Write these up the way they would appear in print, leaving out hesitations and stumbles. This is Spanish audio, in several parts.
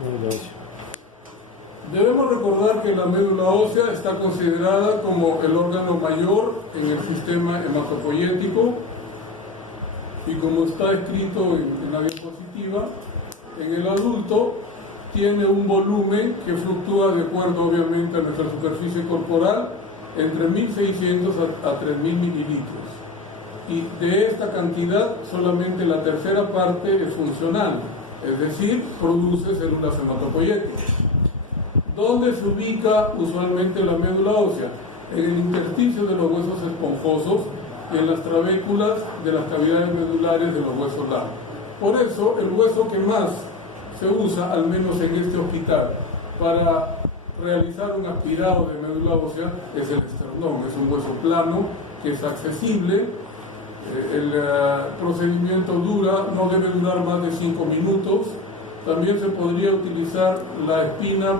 Médula ósea. Debemos recordar que la médula ósea está considerada como el órgano mayor en el sistema hematopoyético y como está escrito en la diapositiva, en el adulto tiene un volumen que fluctúa de acuerdo obviamente a nuestra superficie corporal entre 1.600 a 3.000 mililitros. Y de esta cantidad solamente la tercera parte es funcional, es decir, produce células hematopoyéticas. ¿Dónde se ubica usualmente la médula ósea? En el intersticio de los huesos esponjosos y en las trabéculas de las cavidades medulares de los huesos largos. Por eso, el hueso que más se usa, al menos en este hospital, para realizar un aspirado de médula ósea es el esternón. Es un hueso plano que es accesible. El procedimiento no debe durar más de 5 minutos. También se podría utilizar la espina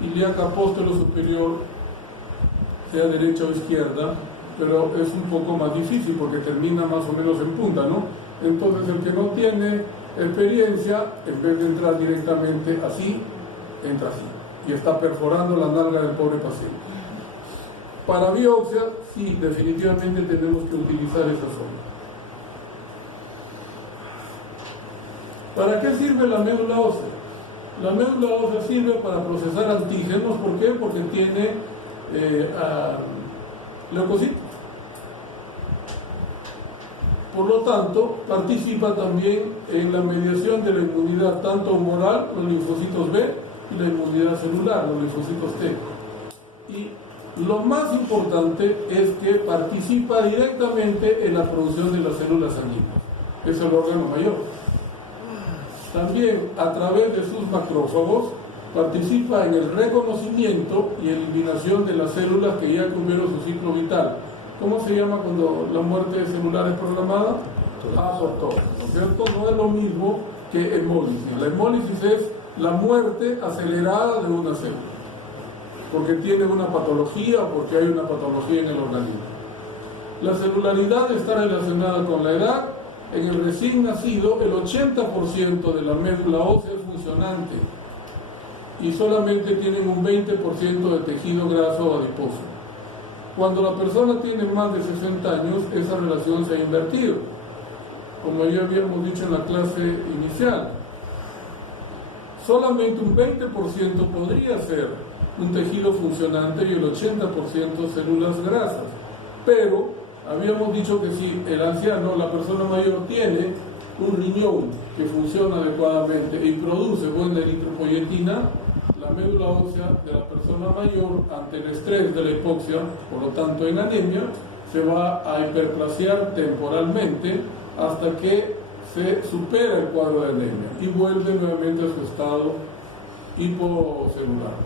ilíaca posterior superior, sea derecha o izquierda, pero es un poco más difícil porque termina más o menos en punta, ¿no? Entonces el que no tiene experiencia, en vez de entrar directamente así, entra así y está perforando la nalga del pobre paciente. Para biopsia, sí, definitivamente tenemos que utilizar esa zona. ¿Para qué sirve la médula ósea? La médula ósea sirve para procesar antígenos. ¿Por qué? Porque tiene leucocitos. Por lo tanto, participa también en la mediación de la inmunidad tanto humoral, los linfocitos B, y la inmunidad celular, los linfocitos T. Y lo más importante es que participa directamente en la producción de las células sanguíneas. Es el órgano mayor. También, a través de sus macrófagos, participa en el reconocimiento y eliminación de las células que ya cumplieron su ciclo vital. ¿Cómo se llama cuando la muerte celular es programada? Apoptosis, ¿no es cierto? No es lo mismo que hemólisis. La hemólisis es la muerte acelerada de una célula, porque tiene una patología o porque hay una patología en el organismo. La celularidad está relacionada con la edad. En el recién nacido, el 80% de la médula ósea es funcionante y solamente tienen un 20% de tejido graso o adiposo. Cuando la persona tiene más de 60 años, esa relación se ha invertido, como ya habíamos dicho en la clase inicial. Solamente un 20% podría ser un tejido funcionante y el 80% células grasas, pero habíamos dicho que si el anciano, la persona mayor, tiene un riñón que funciona adecuadamente y produce buena eritropoyetina, la médula ósea de la persona mayor, ante el estrés de la hipoxia, por lo tanto en anemia, se va a hiperplasiar temporalmente hasta que se supera el cuadro de anemia y vuelve nuevamente a su estado hipocelular.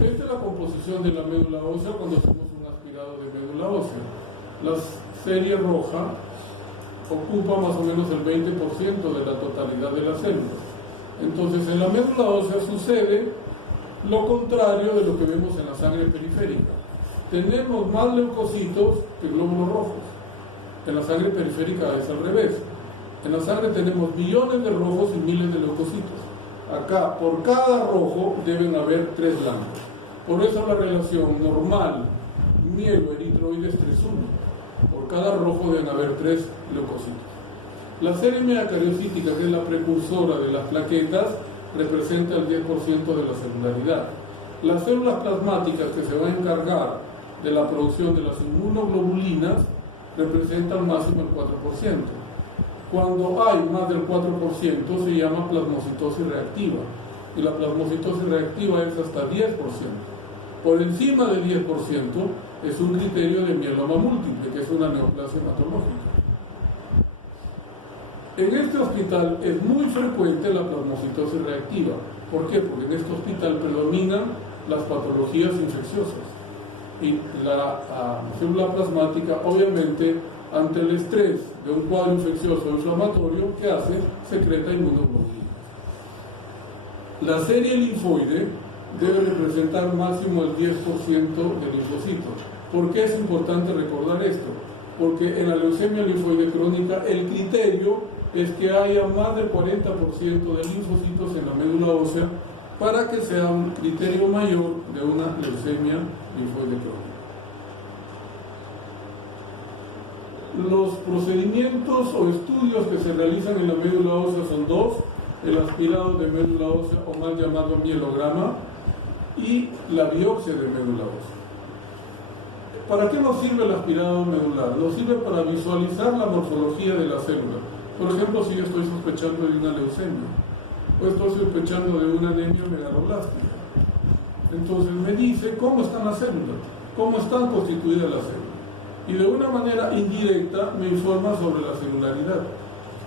Esta es la composición de la médula ósea cuando hacemos un aspirado de médula ósea. La serie roja ocupa más o menos el 20% de la totalidad de las células. Entonces, en la médula ósea sucede lo contrario de lo que vemos en la sangre periférica. Tenemos más leucocitos que glóbulos rojos. En la sangre periférica es al revés. En la sangre tenemos millones de rojos y miles de leucocitos. Acá, por cada rojo, deben haber 3 blancos. Por eso la relación normal mielo-eritroides 3:1. Por cada rojo deben haber 3 leucocitos. La serie megacariocítica, que es la precursora de las plaquetas, representa el 10% de la celularidad. Las células plasmáticas que se van a encargar de la producción de las inmunoglobulinas representan máximo el 4%. Cuando hay más del 4% se llama plasmocitosis reactiva, y la plasmocitosis reactiva es hasta 10%. Por encima del 10% es un criterio de mieloma múltiple, que es una neoplasia hematológica. En este hospital es muy frecuente la plasmocitosis reactiva. ¿Por qué? Porque en este hospital predominan las patologías infecciosas y la célula plasmática, obviamente, ante el estrés de un cuadro infeccioso o inflamatorio, ¿qué hace? Secreta inmunoglobulinas. La serie linfoide debe representar máximo el 10% de linfocitos. ¿Por qué es importante recordar esto? Porque en la leucemia linfoide crónica el criterio es que haya más del 40% de linfocitos en la médula ósea para que sea un criterio mayor de una leucemia linfoide crónica. Los procedimientos o estudios que se realizan en la médula ósea son dos: el aspirado de médula ósea, o mal llamado mielograma, y la biopsia de médula ósea. ¿Para qué nos sirve el aspirado medular? Nos sirve para visualizar la morfología de la célula. Por ejemplo, si yo estoy sospechando de una leucemia o estoy sospechando de una anemia megaloblástica, entonces me dice cómo están las células, cómo están constituidas las células, y de una manera indirecta me informa sobre la celularidad.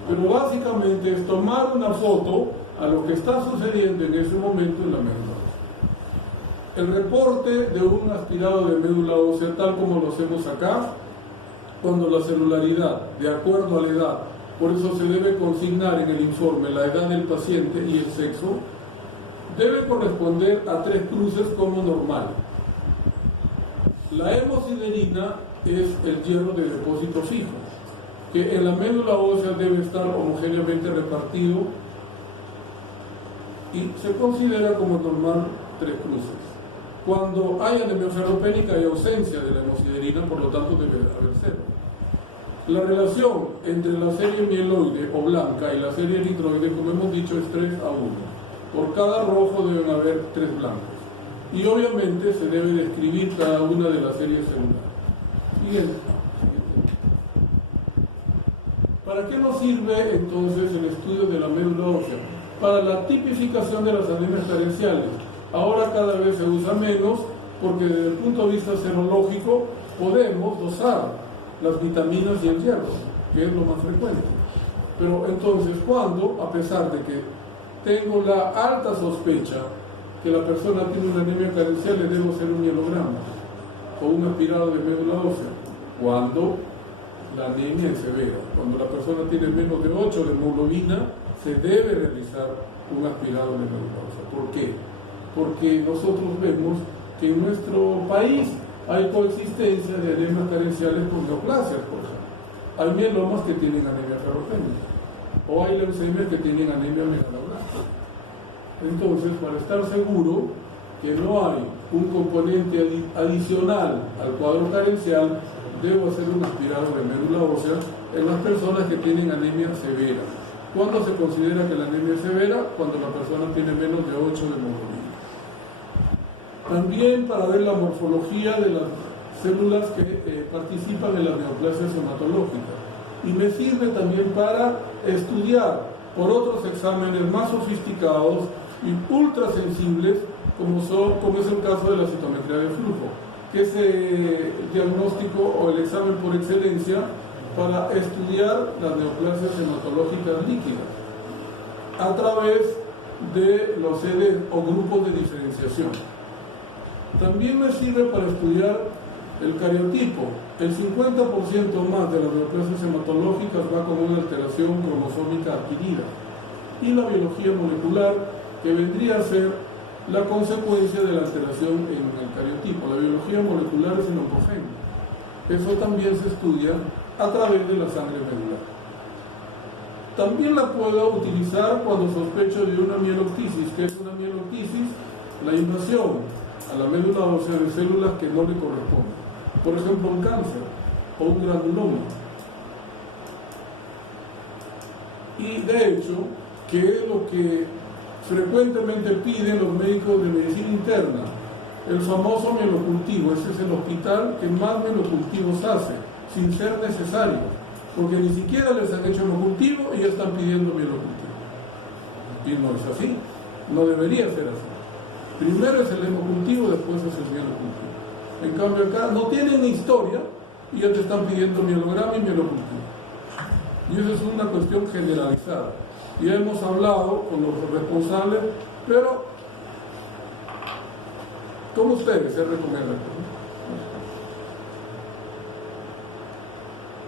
Pero básicamente es tomar una foto a lo que está sucediendo en ese momento en la médula ósea. El reporte de un aspirado de médula ósea, tal como lo hacemos acá, cuando la celularidad, de acuerdo a la edad, por eso se debe consignar en el informe la edad del paciente y el sexo, debe corresponder a 3 cruces como normal. La hemosiderina es el hierro de depósito fijo, que en la médula ósea debe estar homogéneamente repartido y se considera como normal 3 cruces. Cuando hay anemia ferropénica hay ausencia de la hemosiderina, por lo tanto debe haber 0. La relación entre la serie mieloide o blanca y la serie eritroide, como hemos dicho, es 3:1. Por cada rojo deben haber 3 blancos. Y obviamente se debe describir cada una de las series celulares. Siguiente. ¿Para qué nos sirve entonces el estudio de la médula ósea? Para la tipificación de las anemias carenciales. Ahora cada vez se usa menos porque desde el punto de vista serológico podemos dosar las vitaminas y el hierro, que es lo más frecuente. Pero entonces, cuando, a pesar de que tengo la alta sospecha que la persona tiene una anemia carencial, le debo hacer un mielograma o un aspirado de médula ósea? Cuando la anemia es severa, cuando la persona tiene menos de 8 de hemoglobina, se debe realizar un aspirado de médula ósea. ¿Por qué? Porque nosotros vemos que en nuestro país hay coexistencia de anemias carenciales con neoplasias, por ejemplo. Hay mielomas que tienen anemia ferropénica, o hay leucemias que tienen anemia megaloblástica. Entonces, para estar seguro que no hay un componente adicional al cuadro carencial, debo hacer un aspirado de médula ósea en las personas que tienen anemia severa. ¿Cuándo se considera que la anemia es severa? Cuando la persona tiene menos de 8 de hemoglobina. También para ver la morfología de las células que participan en las neoplasias hematológicas. Y me sirve también para estudiar por otros exámenes más sofisticados y ultrasensibles, como es el caso de la citometría de flujo, que es el diagnóstico o el examen por excelencia para estudiar las neoplasias hematológicas líquidas a través de los sedes o grupos de diferenciación. También me sirve para estudiar el cariotipo. El 50% más de las neoplasias hematológicas va con una alteración cromosómica adquirida. Y la biología molecular, que vendría a ser la consecuencia de la alteración en el cariotipo. La biología molecular es el oncogénese. Eso también se estudia a través de la sangre medular. También la puedo utilizar cuando sospecho de una mieloctisis. ¿Qué es una mieloctisis? La invasión a la médula ósea de células que no le corresponden. Por ejemplo, un cáncer o un granuloma. Y de hecho, que es lo que frecuentemente piden los médicos de medicina interna, el famoso mielocultivo. Ese es el hospital que más mielocultivos hace, sin ser necesario, porque ni siquiera les han hecho hemocultivo y ya están pidiendo mielocultivo. Y no es así, no debería ser así. Primero es el hemocultivo, después es el mielocultivo. En cambio acá no tienen historia y ya te están pidiendo mielograma y mielocultivo. Y eso es una cuestión generalizada. Ya hemos hablado con los responsables, pero como ustedes se recomiendan.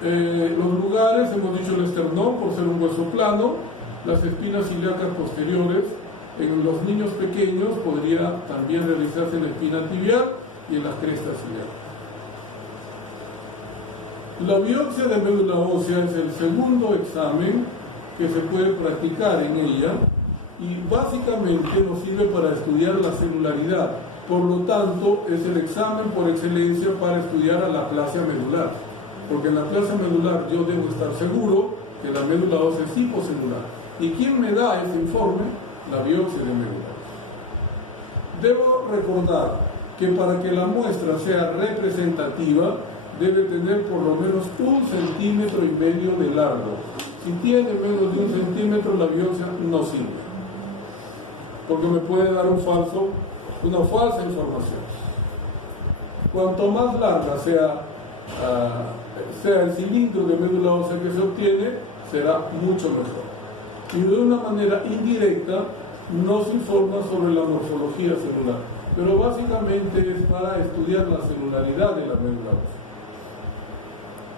Los lugares, hemos dicho el esternón por ser un hueso plano, las espinas ilíacas posteriores. En los niños pequeños podría también realizarse en la espina tibial y en las crestas iliacas. La biopsia de médula ósea es el segundo examen que se puede practicar en ella y básicamente nos sirve para estudiar la celularidad. Por lo tanto, es el examen por excelencia para estudiar a la aplasia medular, porque en la aplasia medular yo debo estar seguro que la médula ósea es hipocelular. ¿Y quién me da ese informe? La biopsia de médula. Debo recordar que para que la muestra sea representativa debe tener por lo menos 1,5 centímetros de largo. Si tiene menos de 1 centímetro, la biopsia no sirve, porque me puede dar una falsa información. Cuanto más larga sea el cilindro de médula ósea que se obtiene, será mucho mejor. Y de una manera indirecta nos informa sobre la morfología celular, pero básicamente es para estudiar la celularidad de la médula ósea.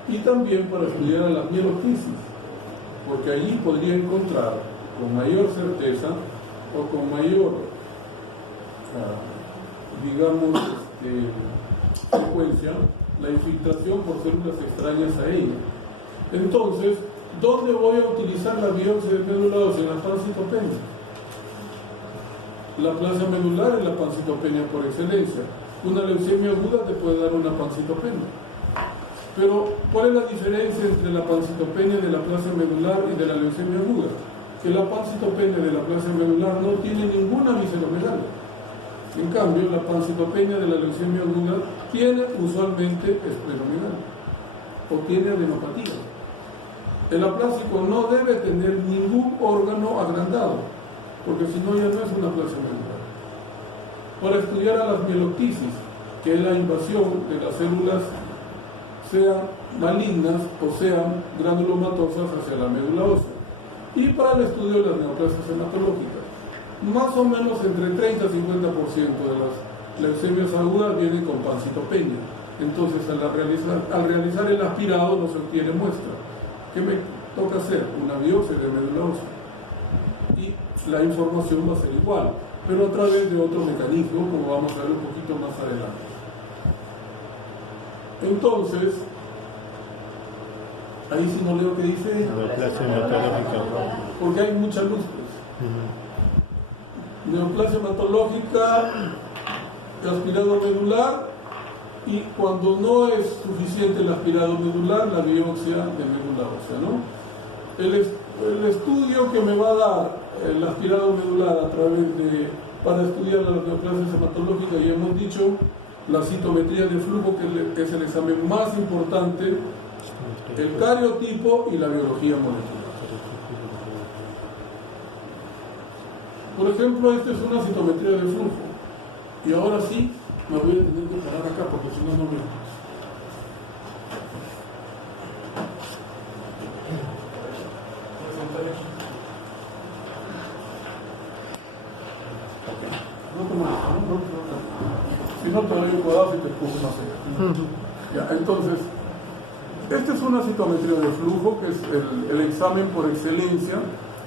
Y también para estudiar a la mieloptisis, porque allí podría encontrar con mayor certeza o con mayor, frecuencia, la infiltración por células extrañas a ella. Entonces, ¿dónde voy a utilizar la biopsia de médula ósea? En la pancitopenia. La aplasia medular es la pancitopenia por excelencia. Una leucemia aguda te puede dar una pancitopenia. Pero, ¿cuál es la diferencia entre la pancitopenia de la aplasia medular y de la leucemia aguda? Que la pancitopenia de la aplasia medular no tiene ninguna visceromegalia. En cambio, la pancitopenia de la leucemia aguda tiene usualmente esplenomegalia o tiene adenopatía. El aplásico no debe tener ningún órgano agrandado, porque si no ya no es una aplasia medular. Para estudiar a las mieloptisis, que es la invasión de las células, sean malignas o sean granulomatosas hacia la médula ósea. Y para el estudio de las neoplasias hematológicas, más o menos entre 30 y 50% de las leucemias agudas vienen con pancitopenia. Entonces, al realizar el aspirado no se obtiene muestra. ¿Qué me toca hacer? Una biopsia de médula ósea. Y la información va a ser igual, pero a través de otro mecanismo, como vamos a ver un poquito más adelante. Entonces, ahí sí no leo qué dice, porque hay mucha luz, pues. Neoplasia hematológica, aspirado medular, y cuando no es suficiente el aspirado medular, la biopsia de médula ósea, ¿no? El estudio que me va a dar el aspirado medular para estudiar las neoplasias hematológicas, ya hemos dicho, la citometría de flujo, que es el examen más importante, el cariotipo y la biología molecular. Por ejemplo, esta es una citometría de flujo. Y ahora sí, me voy a tener que parar acá, porque si no, no veo. Si no te doy un codazo y te escupo una ceja. Ya, entonces, esta es una citometría de flujo, que es el examen por excelencia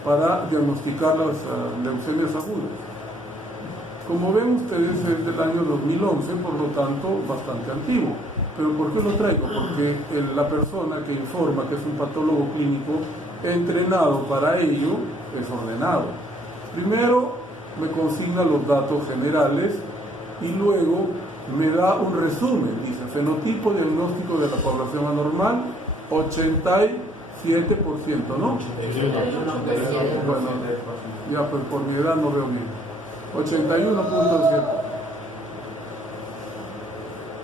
para diagnosticar las leucemias agudas. Como ven ustedes, es del año 2011, por lo tanto, bastante antiguo. ¿Pero por qué lo traigo? Porque la persona que informa, que es un patólogo clínico entrenado para ello, es ordenado. Primero me consigna los datos generales y luego me da un resumen. Dice, fenotipo diagnóstico de la población anormal, 87%, ¿no? Bueno, ya pues por mi edad no veo bien. 81.7.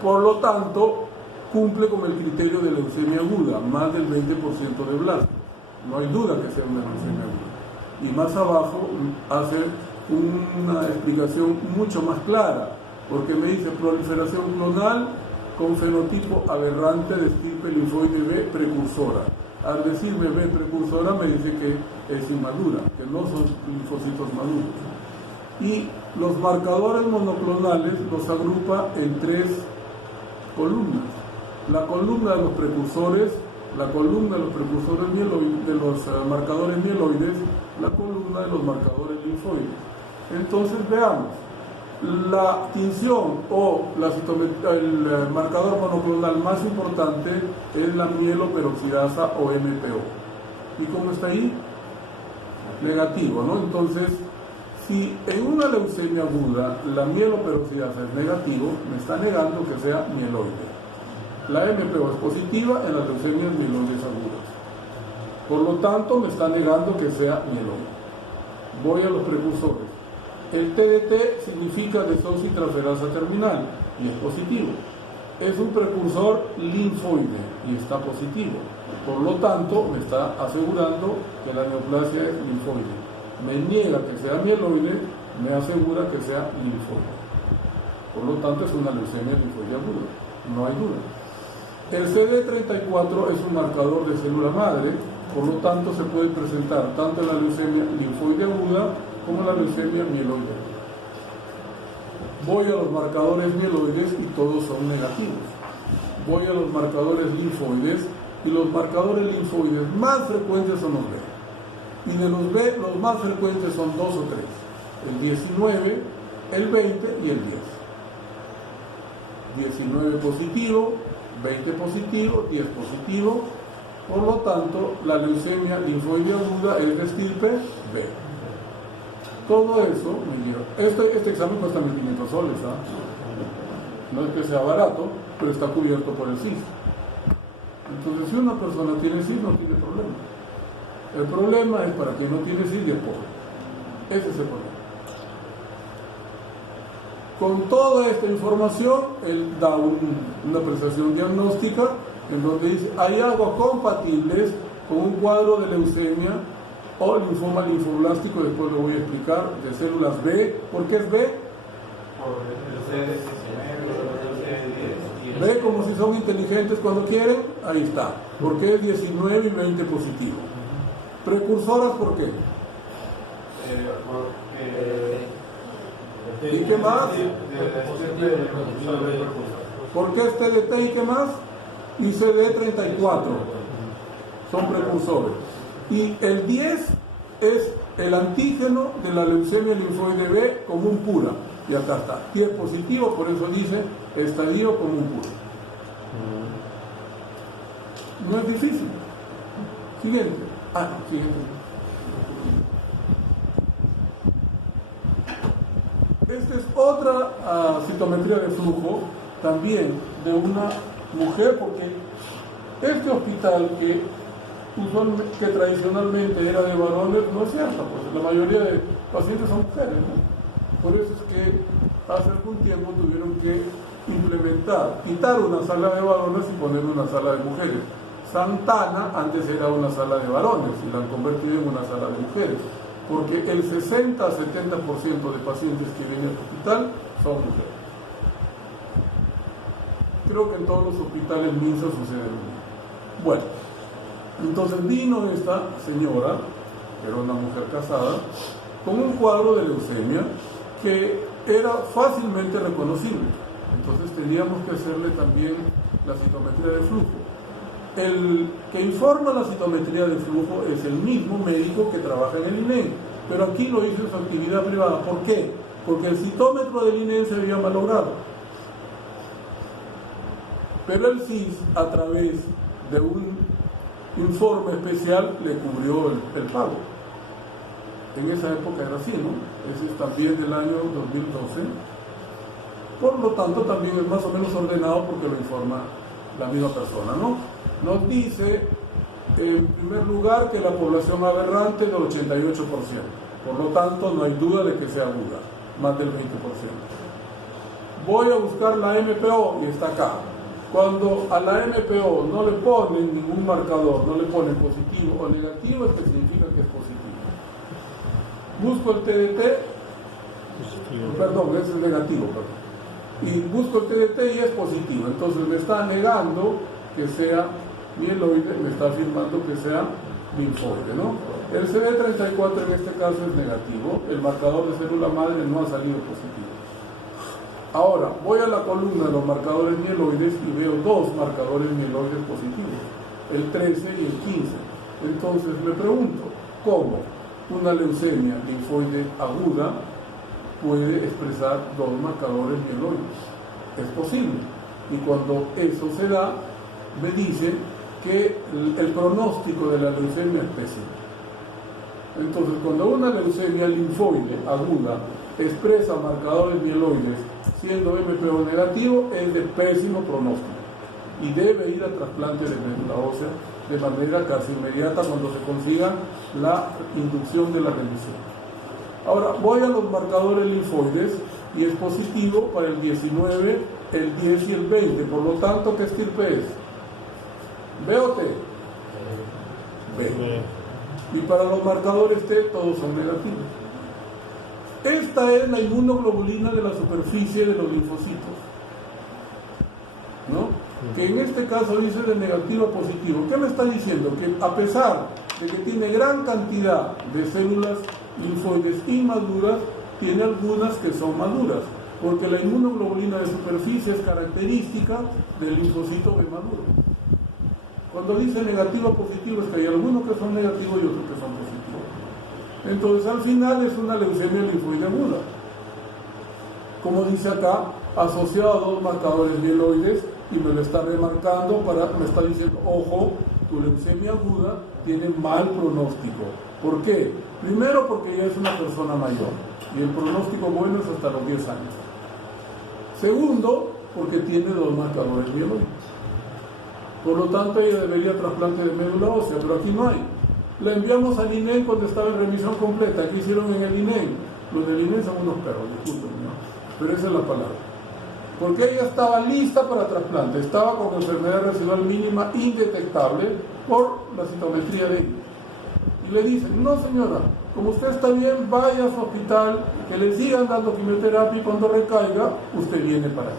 Por lo tanto, cumple con el criterio de leucemia aguda, más del 20% de blasto. No hay duda que sea una leucemia aguda. Y más abajo hace una explicación mucho más clara, porque me dice proliferación clonal con fenotipo aberrante de estirpe linfoide B precursora. Al decirme B precursora me dice que es inmadura, que no son linfocitos maduros. Y los marcadores monoclonales los agrupa en 3 columnas. La columna de los precursores, la columna de los precursores de los marcadores mieloides, la columna de los marcadores linfoides. Entonces veamos, la tinción o el marcador monoclonal más importante es la mieloperoxidasa o MPO. ¿Y cómo está ahí? negativo, ¿no? Entonces, si en una leucemia aguda la mieloperoxidasa es negativo, me está negando que sea mieloide. La MPO es positiva en las leucemias mieloides agudas. Por lo tanto, me está negando que sea mieloide. Voy a los precursores. El TDT significa desoxitransferasa terminal y es positivo. Es un precursor linfoide y está positivo. Por lo tanto, me está asegurando que la neoplasia es linfoide. Me niega que sea mieloide, me asegura que sea linfoide. Por lo tanto, es una leucemia linfoide aguda, no hay duda. El CD34 es un marcador de célula madre, por lo tanto se puede presentar tanto en la leucemia linfoide aguda como en la leucemia mieloide aguda. Voy a los marcadores mieloides y todos son negativos. Voy a los marcadores linfoides y los marcadores linfoides más frecuentes son los B. Y de los B, los más frecuentes son 2 o 3. El 19, el 20 y el 10. 19 positivo, 20 positivo, 10 positivo. Por lo tanto, la leucemia linfoide aguda es de estirpe B. Todo eso me dio. Este examen cuesta 1.500 soles, ¿ah? No es que sea barato, pero está cubierto por el CIS. Entonces, si una persona tiene CIS, no tiene problema. El problema es para quien no tiene CIS y es pobre. Ese es el problema. Con toda esta información, él da una prestación diagnóstica en donde dice, hay aguas compatibles con un cuadro de leucemia o linfoma linfoblástico, después lo voy a explicar, de células B. ¿Por qué es B? B como si son inteligentes cuando quieren, ahí está. ¿Por qué es 19 y 20 positivo? Precursoras, ¿por qué? ¿Y qué más? ¿Por qué es TDT y qué más? Y CD34 son precursores. Y el 10 es el antígeno de la leucemia linfoide B común pura. Y acá está, 10 positivo, por eso dice estadio común puro. No es difícil. Siguiente. Siguiente. Esta es otra citometría de flujo, también de una mujer, porque este hospital que tradicionalmente era de varones, no es cierto, pues la mayoría de pacientes son mujeres, ¿no? Por eso es que hace algún tiempo tuvieron que quitar una sala de varones y poner una sala de mujeres. Santana antes era una sala de varones y la han convertido en una sala de mujeres, porque el 60 a 70% de pacientes que vienen al hospital son mujeres. Creo que en todos los hospitales MINSA sucede lo mismo. Bueno, entonces vino esta señora, que era una mujer casada, con un cuadro de leucemia que era fácilmente reconocible. Entonces teníamos que hacerle también la citometría de flujo. El que informa la citometría de flujo es el mismo médico que trabaja en el INEN, pero aquí lo hizo en su actividad privada. ¿Por qué? Porque el citómetro del INEN se había malogrado. Pero el CIS, a través de un informe especial, le cubrió el pago. En esa época era así, ¿no? Ese es también del año 2012. Por lo tanto, también es más o menos ordenado porque lo informa la misma persona, ¿no? Nos dice, en primer lugar, que la población aberrante es del 88%. Por lo tanto, no hay duda de que sea aguda, más del 20%. Voy a buscar la MPO y está acá. Cuando a la MPO no le ponen ningún marcador, no le ponen positivo o negativo, es que significa que es positivo. Busco el TDT, perdón, ese es negativo, perdón. Y busco el TDT y es positivo. Entonces me está negando que sea mieloide, me está afirmando que sea linfoide, ¿no? El CD34 en este caso es negativo, el marcador de célula madre no ha salido positivo. Ahora, voy a la columna de los marcadores mieloides y veo dos marcadores mieloides positivos, el 13 y el 15. Entonces me pregunto, ¿cómo una leucemia linfoide aguda puede expresar dos marcadores mieloides? Es posible. Y cuando eso se da, me dice que el pronóstico de la leucemia es pésimo. Entonces, cuando una leucemia linfoide aguda expresa marcadores mieloides siendo MPO negativo, es de pésimo pronóstico y debe ir a trasplante de médula ósea de manera casi inmediata cuando se consiga la inducción de la remisión. Ahora, voy a los marcadores linfoides y es positivo para el 19, el 10 y el 20. Por lo tanto, ¿qué estirpe es? ¿B o T? B. Y para los marcadores T, todos son negativos. Esta es la inmunoglobulina de la superficie de los linfocitos, ¿no? Que en este caso dice de negativo a positivo. ¿Qué me está diciendo? Que a pesar de que tiene gran cantidad de células linfoides inmaduras, tiene algunas que son maduras, porque la inmunoglobulina de superficie es característica del linfocito B maduro. Cuando dice negativo a positivo es que hay algunos que son negativos y otros que son positivos. Entonces al final es una leucemia linfoide aguda. Como dice acá, asociado a dos marcadores mieloides, y me lo está remarcando, me está diciendo, ojo, tu leucemia aguda tiene mal pronóstico. ¿Por qué? Primero porque ya es una persona mayor y el pronóstico bueno es hasta los 10 años. Segundo, porque tiene dos marcadores mieloides. Por lo tanto, ella debería trasplante de médula ósea, pero aquí no hay. La enviamos al INEM cuando estaba en remisión completa. ¿Qué hicieron en el INEM? Los del INEM son unos perros, disculpen, ¿no? Pero esa es la palabra. Porque ella estaba lista para trasplante, estaba con enfermedad residual mínima indetectable por la citometría de ella. Y le dicen, no señora, como usted está bien, vaya a su hospital, que le sigan dando quimioterapia y cuando recaiga, usted viene para acá.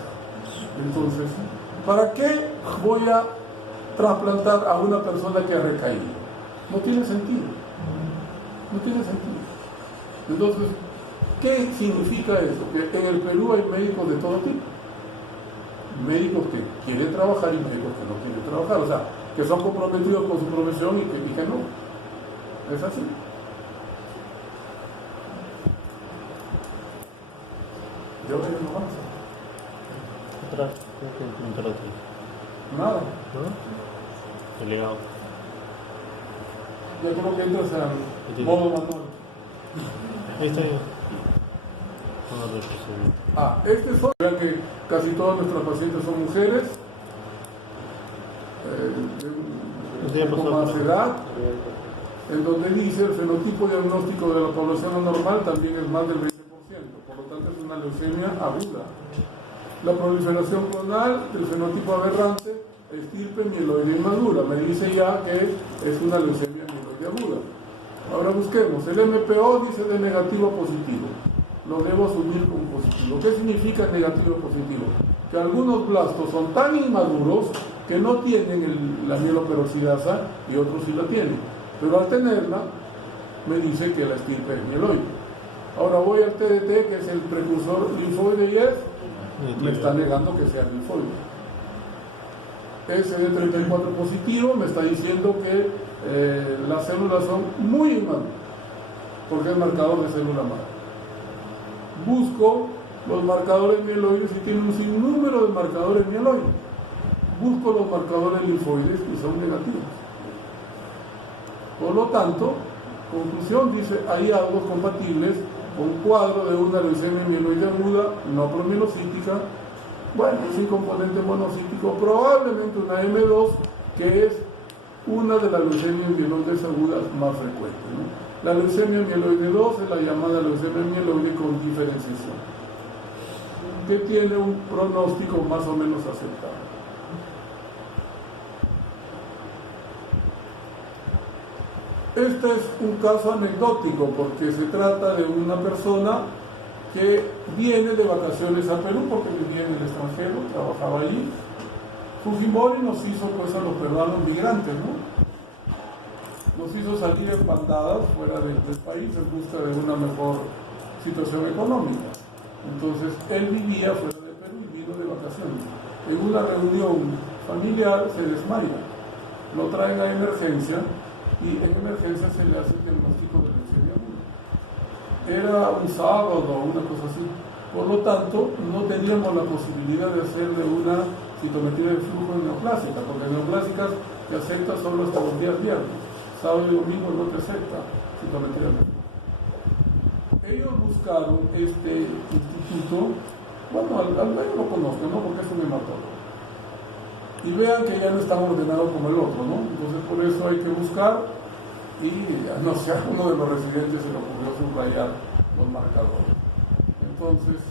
Entonces, ¿para qué voy a trasplantar a una persona que ha recaído? No tiene sentido. No tiene sentido. Entonces, ¿qué significa eso? Que en el Perú hay médicos de todo tipo. Médicos que quieren trabajar y médicos que no quieren trabajar. O sea, que son comprometidos con su profesión y que no. Es así. ¿Ya no avanza? Atrás, creo que implementar otro. Nada. ¿No? Peleado. Ya creo que entras en modo manual. Ahí está ya. Este es otro. Vean que casi todas nuestras pacientes son mujeres con más edad, en donde dice el fenotipo diagnóstico de la población anormal también es más del 20%, por lo tanto es una leucemia aguda. La proliferación clonal del fenotipo aberrante, estirpe mieloide inmadura, me dice ya que es una leucemia mieloide aguda. Ahora busquemos, el MPO dice de negativo a positivo, lo debo asumir como positivo. ¿Qué significa negativo a positivo? Que algunos blastos son tan inmaduros que no tienen la mieloperoxidasa y otros sí la tienen, pero al tenerla me dice que la estirpe es mieloide. Ahora voy al TDT, que es el precursor linfoide, y me está negando que sea linfoide. CD34 positivo me está diciendo que las células son muy inmaduras, porque es marcador de célula madre. Busco los marcadores mieloides y tiene un sinnúmero de marcadores mieloides. Busco los marcadores linfoides y son negativos. Por lo tanto, conclusión, dice, hay hallazgos compatibles con cuadro de una leucemia mieloide aguda, no promielocítica, bueno, sin componente monocítico, probablemente una M2, que es una de las leucemias mieloides agudas más frecuentes, ¿no? La leucemia mieloide 2 es la llamada leucemia mieloide con diferenciación, que tiene un pronóstico más o menos aceptable. Este es un caso anecdótico porque se trata de una persona que viene de vacaciones a Perú porque vivía en el extranjero, trabajaba allí. Fujimori nos hizo pues a los peruanos migrantes, ¿no? Nos hizo salir en bandadas fuera del país en busca de una mejor situación económica. Entonces él vivía fuera de Perú y vino de vacaciones. En una reunión familiar se desmaya, lo traen a emergencia y en emergencia se le hace el diagnóstico de leucemia aguda. Era un sábado o una cosa así. Por lo tanto, no teníamos la posibilidad de hacerle una citometría de flujo neoplásica, porque neoplásicas te acepta solo hasta los días viernes. Sábado y domingo no te acepta. citometría de flujo. Ellos buscaron este instituto, bueno, al menos lo conozco, ¿no? Porque es un hematólogo. Y vean que ya no está ordenado como el otro, ¿no? Entonces por eso hay que buscar y no sé, a uno de los residentes se le ocurrió subrayar los marcadores. Entonces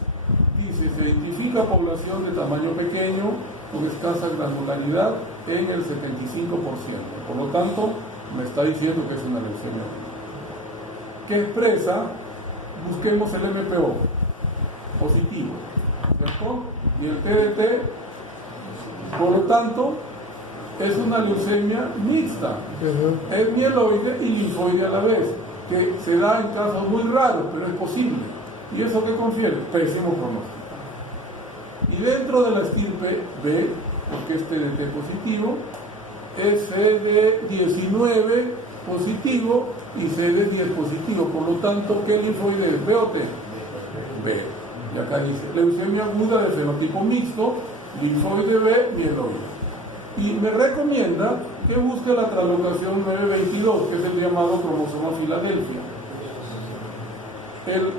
dice, se identifica población de tamaño pequeño con escasa granularidad en el 75%. Por lo tanto, me está diciendo que es una leucemia. ¿Qué expresa? Busquemos el MPO positivo, ¿cierto? Y el TDT, por lo tanto, es una leucemia mixta. Es mieloide y linfoide a la vez, que se da en casos muy raros, pero es posible. ¿Y eso qué confiere? Pésimo pronóstico. Y dentro de la estirpe B, porque es TDT positivo, es CD19 positivo y CD10 positivo. Por lo tanto, ¿qué linfoide es? ¿B o T? B. Y acá dice, leucemia aguda de fenotipo mixto, linfoide B, mieloide. Y me recomienda que busque la translocación 922, que es el llamado cromosoma Filadelfia. El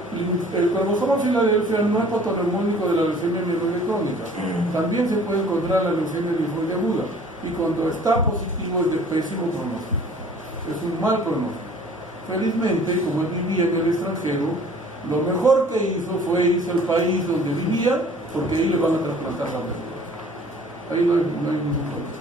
cromosoma Filadelfia no es patognomónico de la leucemia mieloide crónica. También se puede encontrar la leucemia linfoide aguda. Y cuando está positivo es de pésimo pronóstico. Es un mal pronóstico. Felizmente, como él vivía en el extranjero, lo mejor que hizo fue irse al país donde vivía, porque ahí le van a trasplantar la médula. Ahí no hay ningún problema.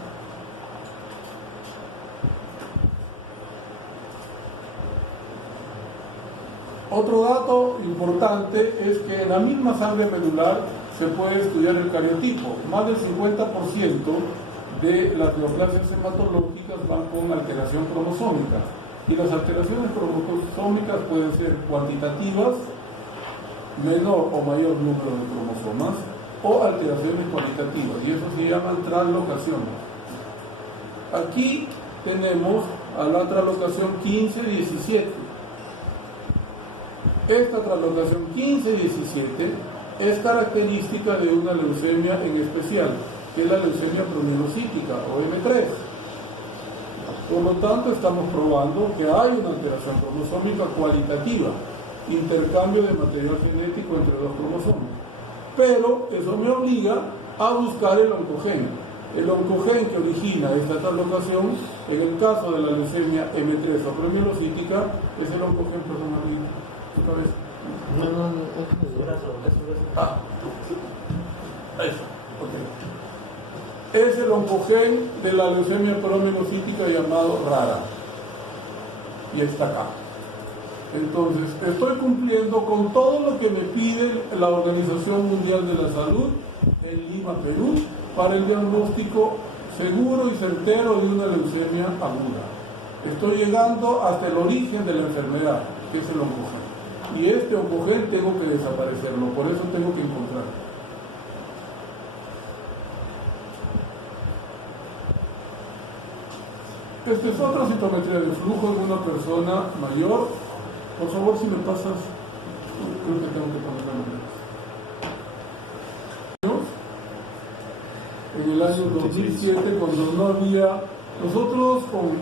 Otro dato importante es que en la misma sangre medular se puede estudiar el cariotipo. Más del 50% de las neoplasias hematológicas van con alteración cromosómica. Y las alteraciones cromosómicas pueden ser cuantitativas, menor o mayor número de cromosomas, o alteraciones cualitativas, y eso se llaman translocaciones. Aquí tenemos a la translocación 15-17. Esta translocación 15-17 es característica de una leucemia en especial, que es la leucemia promielocítica o M3. Por lo tanto, estamos probando que hay una alteración cromosómica cualitativa, intercambio de material genético entre dos cromosomas. Pero eso me obliga a buscar el oncogen. El oncogen que origina esta translocación, en el caso de la leucemia M3 o promielocítica, es el oncogen, perdón, ¿tu cabeza? No, Eso, ok. Es el oncogen de la leucemia promielocítica llamado RARA. Y está acá. Entonces, estoy cumpliendo con todo lo que me pide la Organización Mundial de la Salud en Lima, Perú, para el diagnóstico seguro y certero de una leucemia aguda. Estoy llegando hasta el origen de la enfermedad, que es el oncogen. Y este oncogen tengo que desaparecerlo, por eso tengo que encontrarlo. Esta es otra citometría de flujo de una persona mayor. Por favor, si me pasas, creo que tengo que ponerla en el año 2007, cuando no había... Nosotros con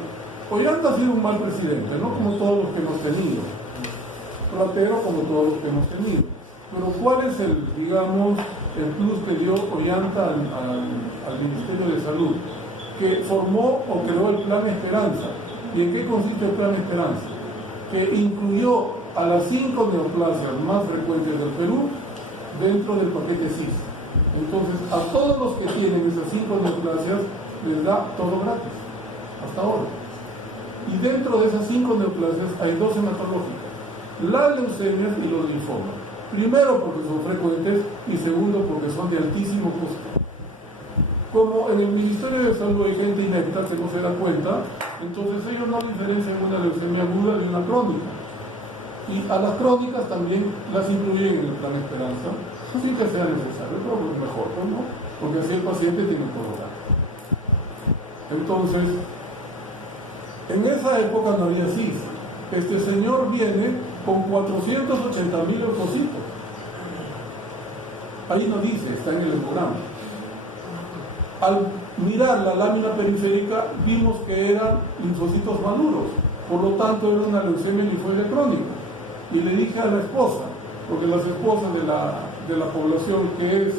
Ollanta ha sido un mal presidente, ¿no? Como todos los que hemos tenido. Platero, como todos los que hemos tenido. Pero ¿cuál es el plus que dio Ollanta al Ministerio de Salud? Que formó o creó el Plan Esperanza. ¿Y en qué consiste el Plan Esperanza? Que incluyó a las 5 neoplasias más frecuentes del Perú dentro del paquete CIS. Entonces, a todos los que tienen esas 5 neoplasias les da todo gratis, hasta ahora. Y dentro de esas 5 neoplasias hay 2 hematológicas, las leucemias y los linfomas. Primero porque son frecuentes y segundo porque son de altísimo costo. Como en el Ministerio de Salud hay gente inepta que no se da cuenta, entonces ellos no diferencian una leucemia aguda de una crónica. Y a las crónicas también las incluyen en el Plan Esperanza, sin que sea necesario, pero mejor, ¿no? Porque así el paciente tiene un programa. Entonces, en esa época no había CIS. Este señor viene con 480,000 leucocitos. Ahí no dice, está en el programa. Al mirar la lámina periférica vimos que eran linfocitos maduros, por lo tanto era una leucemia linfoide crónica. Y le dije a la esposa, porque las esposas de la población que es,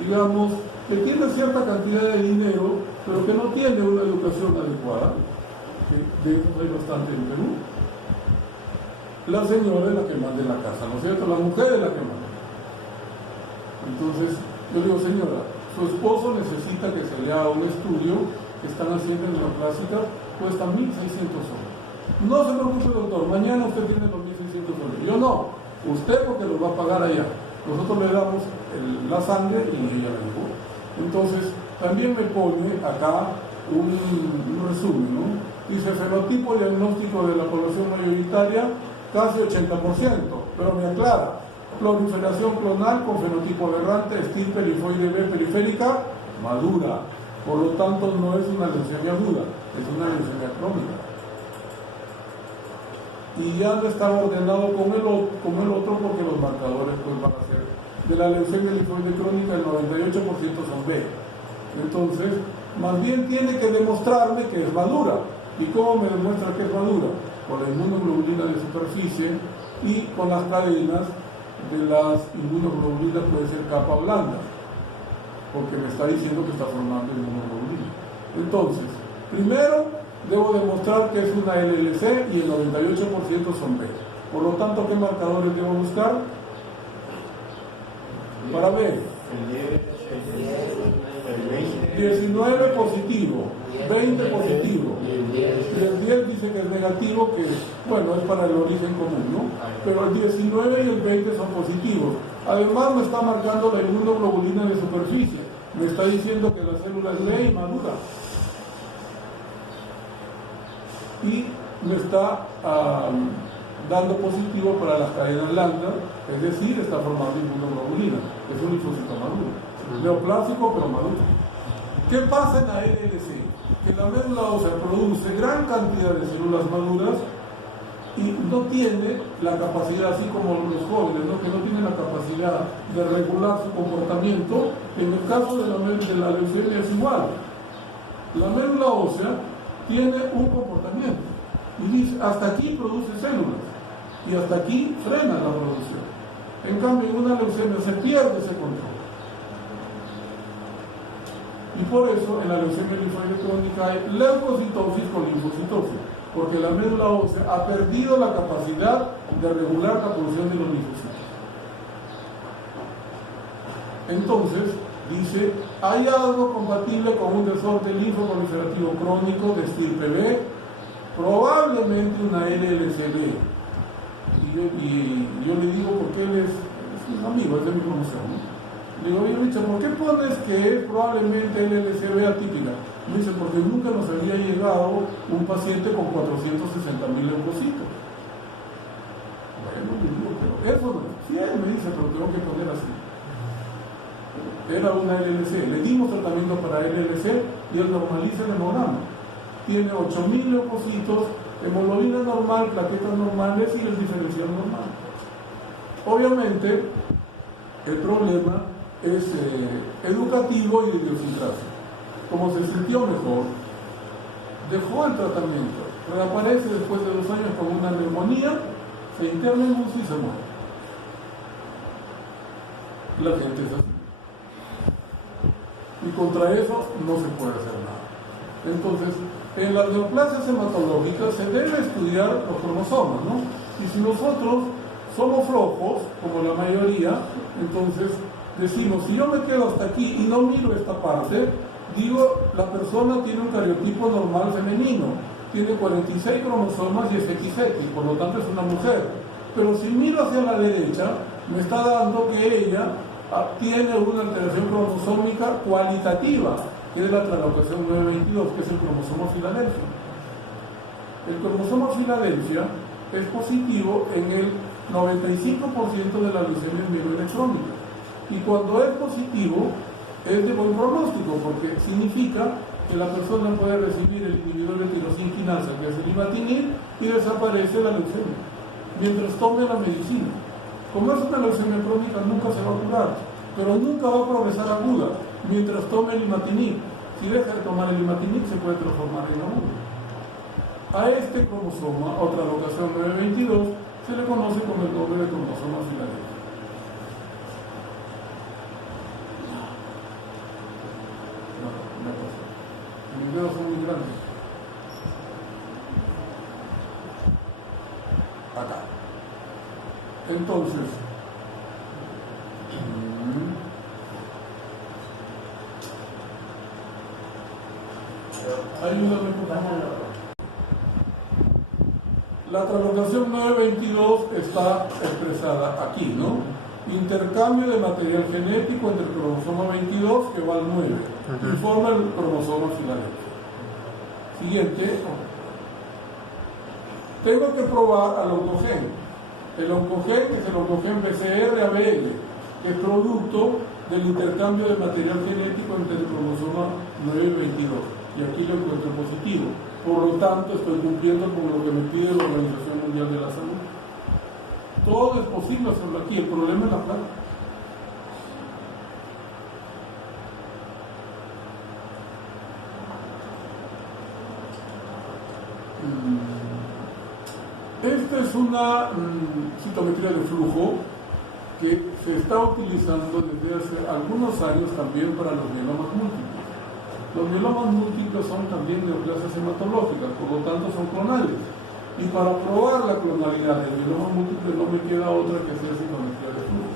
digamos, que tiene cierta cantidad de dinero, pero que no tiene una educación adecuada, que de eso hay bastante en Perú, la señora es la que manda en la casa, ¿no es cierto? La mujer es la que manda. Entonces, yo digo, señora, su esposo necesita que se le haga un estudio que están haciendo en la clásica, cuesta 1.600 soles. No se preocupe, doctor, mañana usted tiene los 1.600 soles. Yo no, usted porque los va a pagar allá. Nosotros le damos la sangre y ella la dejó. Entonces, también me pone acá un resumen, ¿no? Dice, fenotipo diagnóstico de la población mayoritaria, casi 80%, pero me aclara, proliferación clonal con fenotipo aberrante, estirpe linfoide B periférica, madura. Por lo tanto, no es una leucemia aguda, es una leucemia crónica. Y ya no está ordenado como el otro porque los marcadores pues van a ser de la leucemia linfoide crónica, el 98% son B. Entonces, más bien tiene que demostrarme que es madura. ¿Y cómo me demuestra que es madura? Con la inmunoglobulina de superficie y con las cadenas de las inmunoglobulinas, puede ser capa blanda, porque me está diciendo que está formando inmunoglobulina. Entonces, primero debo demostrar que es una LLC y el 98% son B. Por lo tanto, ¿qué marcadores debo buscar? Para B. 19 positivo, 20 positivo. Y el 10 dice que es negativo, que bueno, es para el origen común, ¿no? Pero el 19 y el 20 son positivos. Además me está marcando la inmunoglobulina de superficie. Me está diciendo que la célula es B y madura. Y me está dando positivo para las cadenas lambda, es decir, está formando inmunoglobulina, es un linfocito maduro, neoplásico pero maduro. ¿Qué pasa en la LLC? Que la médula ósea produce gran cantidad de células maduras y no tiene la capacidad, así como los jóvenes, ¿no? Que no tienen la capacidad de regular su comportamiento. En el caso de la leucemia es igual. La médula ósea tiene un comportamiento y dice, hasta aquí produce células y hasta aquí frena la producción. En cambio, en una leucemia se pierde ese control. Y por eso en la leucemia linfoide crónica hay leucocitosis con linfocitosis, porque la médula ósea ha perdido la capacidad de regular la producción de los linfocitos. Entonces, dice, ¿hay algo compatible con un desorden linfoproliferativo crónico de estirpe B? Probablemente una LLCB. Y yo le digo, porque él es un amigo, es de mi promoción, ¿no? Le digo, oye Richard, ¿por qué pones que es probablemente LLCB atípica? Me dice, porque nunca nos había llegado un paciente con 460.000 leucocitos. Bueno, le digo, pero eso no es. Sí, él me dice, pero tengo que poner así. Era una LLC, le dimos tratamiento para LLC y él normaliza el hemograma. Tiene 8.000 leucocitos, hemoglobina normal, plaquetas normales y el diferencial normal. Obviamente, el problema es educativo y de idiosincrasia. Como se sintió mejor, dejó el tratamiento, reaparece después de 2 años con una neumonía, se interna en UCI y se muere. La gente es así. Y contra eso no se puede hacer nada. Entonces, en las neoplasias hematológicas se debe estudiar los cromosomas, ¿no? Y si nosotros somos flojos, como la mayoría, entonces decimos, si yo me quedo hasta aquí y no miro esta parte, digo, la persona tiene un cariotipo normal femenino, tiene 46 cromosomas y es XX, por lo tanto es una mujer. Pero si miro hacia la derecha, me está dando que ella tiene una alteración cromosómica cualitativa, que es la translocación 922, que es el cromosoma Filadelfia. El cromosoma Filadelfia es positivo en el 95% de las leucemias mieloelectrónicas. Y cuando es positivo, es de buen pronóstico, porque significa que la persona puede recibir el inhibidor de tirosina quinasa, que es el imatinib, y desaparece la leucemia, mientras tome la medicina. Como es una leucemia crónica, nunca se va a curar, pero nunca va a progresar aguda, mientras tome el imatinib. Si deja de tomar el imatinib, se puede transformar en aguda. A este cromosoma, otra locación 922, se le conoce como el nombre de cromosoma filadelfio. Mis dedos son muy grandes. Acá. Entonces, ayúdame por favor. La translocación 922 está expresada aquí, ¿no? Intercambio de material genético entre el cromosoma 22, que va al 9, y forma el cromosoma filadelfio. Siguiente. Tengo que probar al oncogen. El oncogen es el oncogen BCR-ABL, que es producto del intercambio de material genético entre el cromosoma 9 y 22. Y aquí lo encuentro positivo. Por lo tanto, estoy cumpliendo con lo que me pide la Organización Mundial de la Salud. Todo es posible hacerlo aquí, el problema es la plata. Esta es una citometría de flujo que se está utilizando desde hace algunos años también para los mielomas múltiples. Los mielomas múltiples son también neoplasias hematológicas, por lo tanto son clonales. Y para probar la clonalidad del mieloma múltiple no me queda otra que hacer citometría de flujo.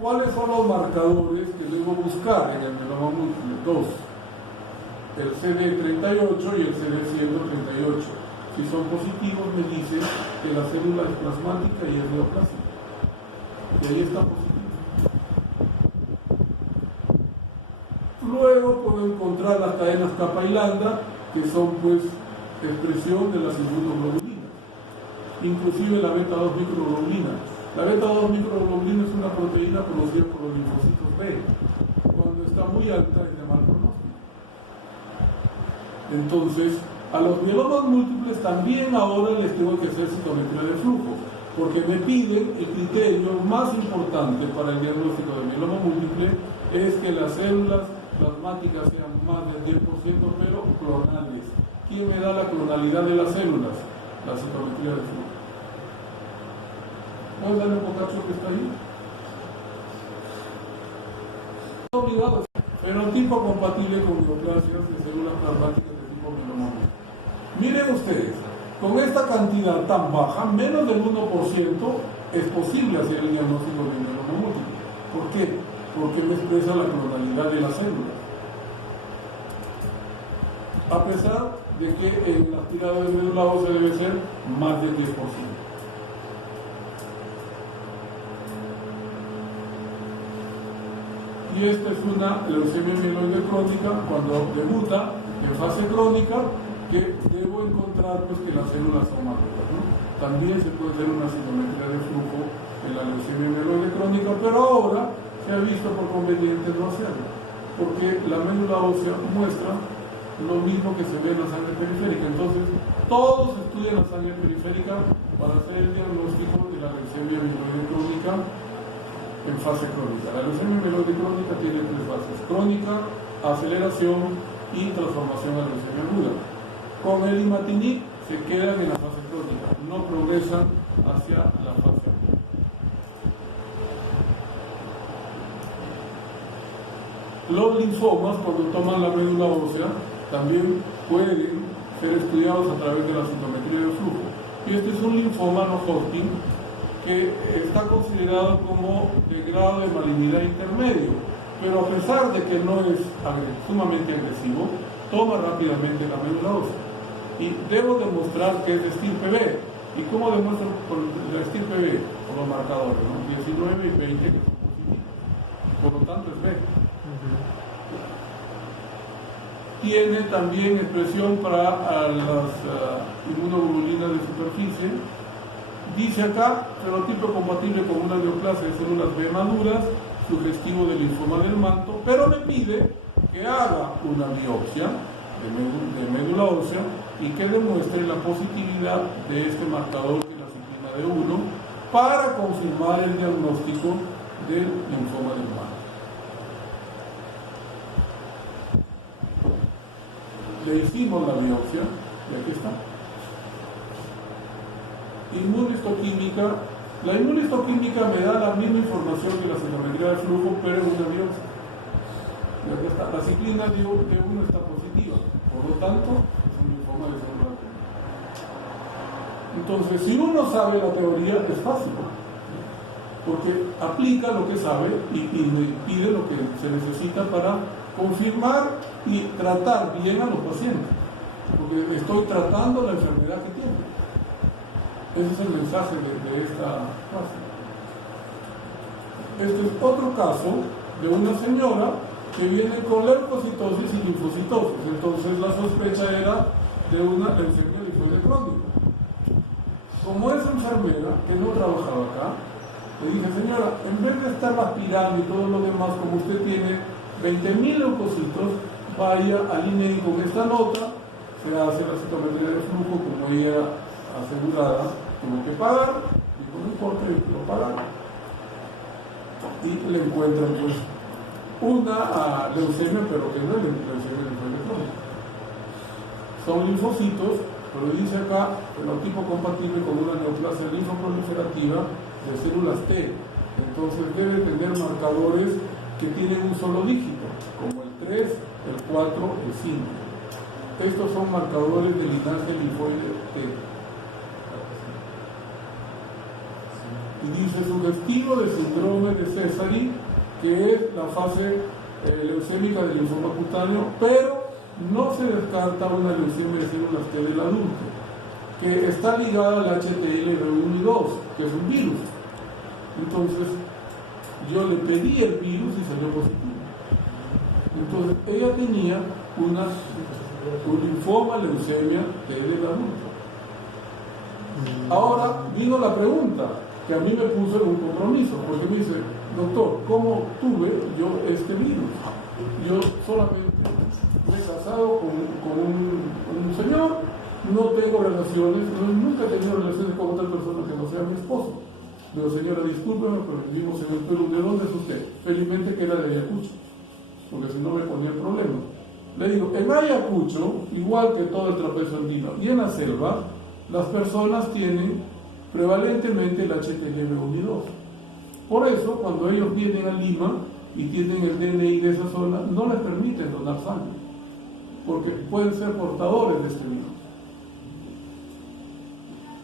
¿Cuáles son los marcadores que debo buscar en el mieloma múltiple? Dos: el CD38 y el CD138. Si son positivos, me dice que la célula es plasmática y es neoplásica. Y ahí está positivo. Luego puedo encontrar las cadenas kappa y lambda, que son pues expresión de las inmunoglobulinas, inclusive la beta-2 microglobulina. La beta-2 microglobulina es una proteína producida por los linfocitos B. Cuando está muy alta es de mal pronóstico. Entonces, a los mielomas múltiples también ahora les tengo que hacer citometría de flujo, porque me piden el criterio más importante para el diagnóstico de mieloma múltiple es que las células plasmáticas sean más del 10%, pero clonales. ¿Quién me da la clonalidad de las células? La citometría de flujo. ¿Puedes darle un pocacho que está ahí? Obligado. Fenotipo compatible con neoplasias de células plasmáticas de tipo mieloma múltiple. Miren ustedes, con esta cantidad tan baja, menos del 1%, es posible hacer el diagnóstico de mieloma múltiple. ¿Por qué? Porque me expresa la clonalidad de las células. A pesar de que en la tirada de médula ósea debe ser más del 10%. Y esta es una leucemia mieloide crónica cuando debuta en fase crónica, que debo encontrar pues que las células son maduras, ¿no? También se puede hacer una citometría de flujo en la leucemia mieloide crónica, pero ahora se ha visto por conveniente no hacerlo, porque la médula ósea muestra lo mismo que se ve en la sangre periférica. Entonces, todos estudian la sangre periférica para hacer el diagnóstico de la leucemia mieloide crónica en fase crónica. La leucemia mieloide crónica tiene tres fases: crónica, aceleración y transformación a leucemia aguda. Con el imatinib se quedan en la fase crónica, no progresan hacia la fase aguda. Los linfomas, cuando toman la médula ósea, también pueden ser estudiados a través de la citometría de flujo. Y este es un linfoma no Hodgkin que está considerado como de grado de malignidad intermedio, pero a pesar de que no es sumamente agresivo, toma rápidamente la médula ósea. Y debo demostrar que es de estirpe B. ¿Y cómo demuestro con la estirpe B? Por los marcadores, ¿no? 19 y 20 que son positivos. Por lo tanto es B. Tiene también expresión para las inmunoglobulinas de superficie. Dice acá, fenotipo compatible con una neoplasia de células B maduras, sugestivo del linfoma del manto, pero me pide que haga una biopsia de médula ósea y que demuestre la positividad de este marcador, que es la ciclina D1, para confirmar el diagnóstico del linfoma del manto. Le hicimos la biopsia Y aquí está. Inmunohistoquímica. La inmunohistoquímica me da la misma información que la citometría de flujo, pero en una biopsia. Y aquí está. La ciclina de 1 está positiva, por lo tanto, es un linfoma de célula tumoral. Entonces, si uno sabe la teoría, es fácil, porque aplica lo que sabe y pide lo que se necesita para confirmar y tratar bien a los pacientes, porque estoy tratando la enfermedad que tiene. Ese es el mensaje de esta clase. Este es otro caso de una señora que viene con leucocitosis y linfocitosis. Entonces la sospecha era de una leucemia linfoide crónica. Como es enfermera, que no trabajaba acá, le dije, señora, en vez de estar aspirando y todo lo demás, como usted tiene 20.000 leucocitos, vaya al INEI con esta nota, se hace la citometría de flujo, como ella asegurada, tuvo que pagar, y no importa, yo quiero pagar. Y le encuentran pues una leucemia, pero que no es leucemia linfoide crónica. Son linfocitos, pero dice acá, fenotipo compatible con una neoplasia linfoproliferativa de células T. Entonces debe tener marcadores que tienen un solo dígito, como el 3, el 4, el 5. Estos son marcadores del linaje linfoide T. Y dice sugestivo del síndrome de Sézary, que es la fase leucémica del linfoma cutáneo, pero no se descarta una leucemia de células T del adulto, que está ligada al HTLV1 y 2, que es un virus. Entonces, yo le pedí el virus y salió positivo. Entonces, ella tenía un linfoma leucemia T del adulto. Ahora vino la pregunta que a mí me puso en un compromiso, porque me dice, doctor, ¿cómo tuve yo este virus? Yo solamente me he casado con un señor, no tengo relaciones, nunca he tenido relaciones con otra persona que no sea mi esposo. Le digo, señora, discúlpeme, pero vivimos en el Perú. ¿De dónde es usted? Felizmente que era de Ayacucho, porque si no me ponía el problema. Le digo, en Ayacucho, igual que todo el trapecio andino y en la selva, las personas tienen prevalentemente el HTLV1 y 2. Por eso, cuando ellos vienen a Lima y tienen el DNI de esa zona, no les permiten donar sangre, porque pueden ser portadores de este virus.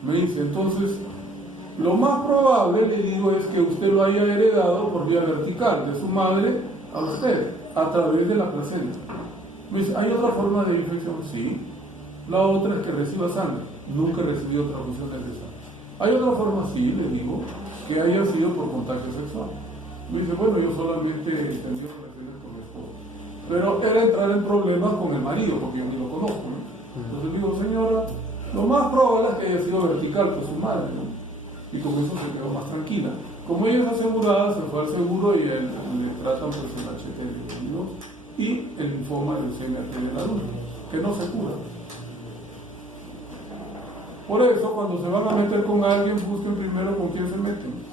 Me dice, entonces, lo más probable, le digo, es que usted lo haya heredado por vía vertical, de su madre a usted, a través de la placenta. Me dice, ¿hay otra forma de infección? Sí. La otra es que reciba sangre. Nunca he recibido transfusiones de sangre. ¿Hay otra forma? Sí, le digo, que haya sido por contagio sexual. Me dice, bueno, yo solamente he tenido relaciones con mi esposo. Pero era entrar en problemas con el marido, porque yo ni lo conozco, ¿no? Entonces digo, señora, lo más probable es que haya sido vertical por su madre, ¿no? Y con eso se quedó más tranquila. Como ella es asegurada, se fue al seguro y le tratan pues el HTLV1 y el linfoma de leucemia del adulto, que no se cura. Por eso, cuando se van a meter con alguien, busquen primero con quién se meten.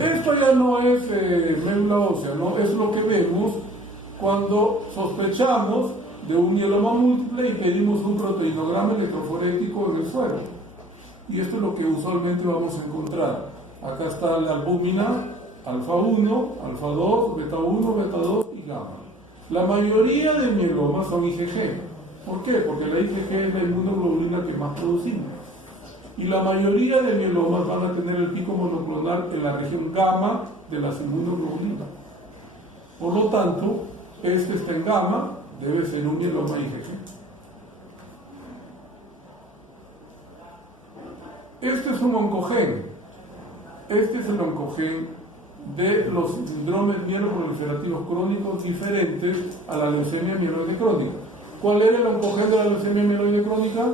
Esto ya no es médula ósea, ¿no? Es lo que vemos cuando sospechamos de un mieloma múltiple y pedimos un proteinograma electroforético en el suero. Y esto es lo que usualmente vamos a encontrar. Acá está la albúmina, alfa 1, alfa 2, beta 1, beta 2 y gamma. La mayoría de mielomas son IgG. ¿Por qué? Porque la IgG es la inmunoglobulina que más producimos. Y la mayoría de mielomas van a tener el pico monoclonal en la región gamma de las inmunoglobulinas. Por lo tanto, este está en gamma, debe ser un mieloma IgG. Este es un oncogen. Este es el oncogen de los síndromes mieloproliferativos crónicos diferentes a la leucemia mieloide crónica. ¿Cuál era el oncogen de la leucemia mieloide crónica?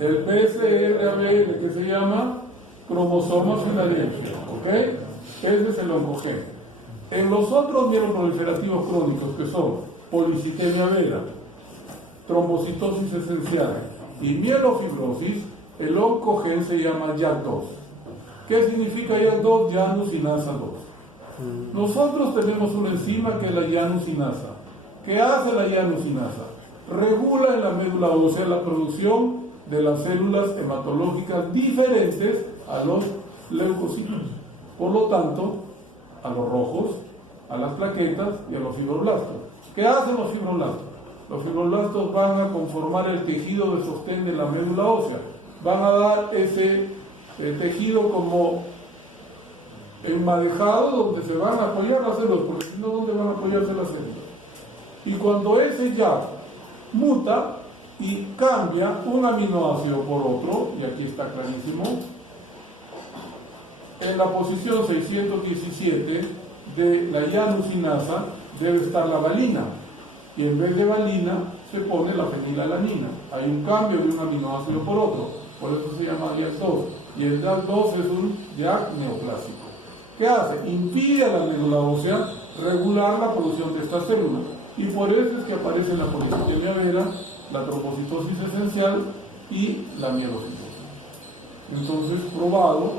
El PSRABL, que se llama cromosoma Filadelfia, ¿ok? Ese es el oncogen. En los otros mieloproliferativos crónicos, que son policitemia vera, trombocitosis esencial y mielofibrosis, El oncogen se llama YAC2. ¿Qué significa YAC2? Llanusinasa 2. Nosotros tenemos una enzima que es la llanusinasa. ¿Qué hace la llanusinasa? Regula en la médula ósea la producción de las células hematológicas diferentes a los leucocitos. Por lo tanto, a los rojos, a las plaquetas y a los fibroblastos. ¿Qué hacen los fibroblastos? Los fibroblastos van a conformar el tejido de sostén de la médula ósea. Van a dar ese tejido como enmadejado donde se van a apoyar las células, porque si no, ¿dónde van a apoyarse las células? Y cuando ese ya muta y cambia un aminoácido por otro, y aquí está clarísimo, en la posición 617 de la llanusinasa debe estar la valina, y en vez de valina se pone la fenilalanina. Hay un cambio de un aminoácido por otro, por eso se llama YAC2, y el YAC2 es un YAC neoplásico. ¿Qué hace? Impide a la médula ósea regular la producción de estas células, y por eso es que aparece la policitemia vera, la trombocitosis esencial y la mielocitosis. Entonces, probado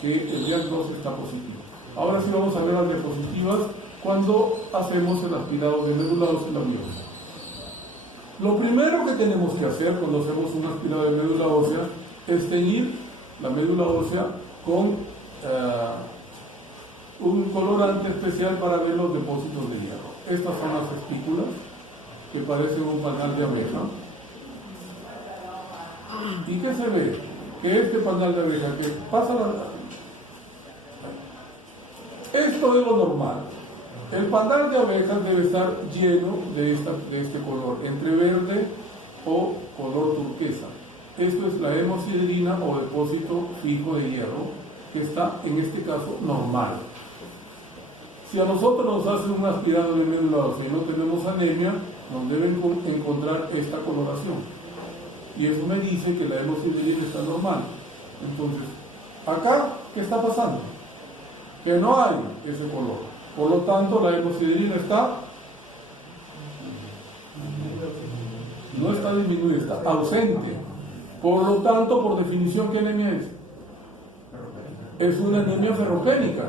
que el YAC2 está positivo. Ahora sí vamos a ver las diapositivas cuando hacemos el aspirado de médula ósea y la biopsia. Lo primero que tenemos que hacer cuando hacemos un aspirado de médula ósea es teñir la médula ósea con un colorante especial para ver los depósitos de hierro. Estas son las espículas que parecen un panal de abeja. ¿Y qué se ve? Que este panal de abeja que pasa esto es lo normal. El panal de abejas debe estar lleno de este color, entre verde o color turquesa. Esto es la hemosiderina o depósito fijo de hierro, que está en este caso normal. Si a nosotros nos hacen un aspirado de médula ósea y no tenemos anemia, nos deben encontrar esta coloración. Y eso me dice que la hemosiderina está normal. Entonces, acá, ¿qué está pasando? Que no hay ese color. Por lo tanto, la hemosiderina no está disminuida, está ausente. Por lo tanto, por definición, ¿qué anemia es? Es una anemia ferropénica.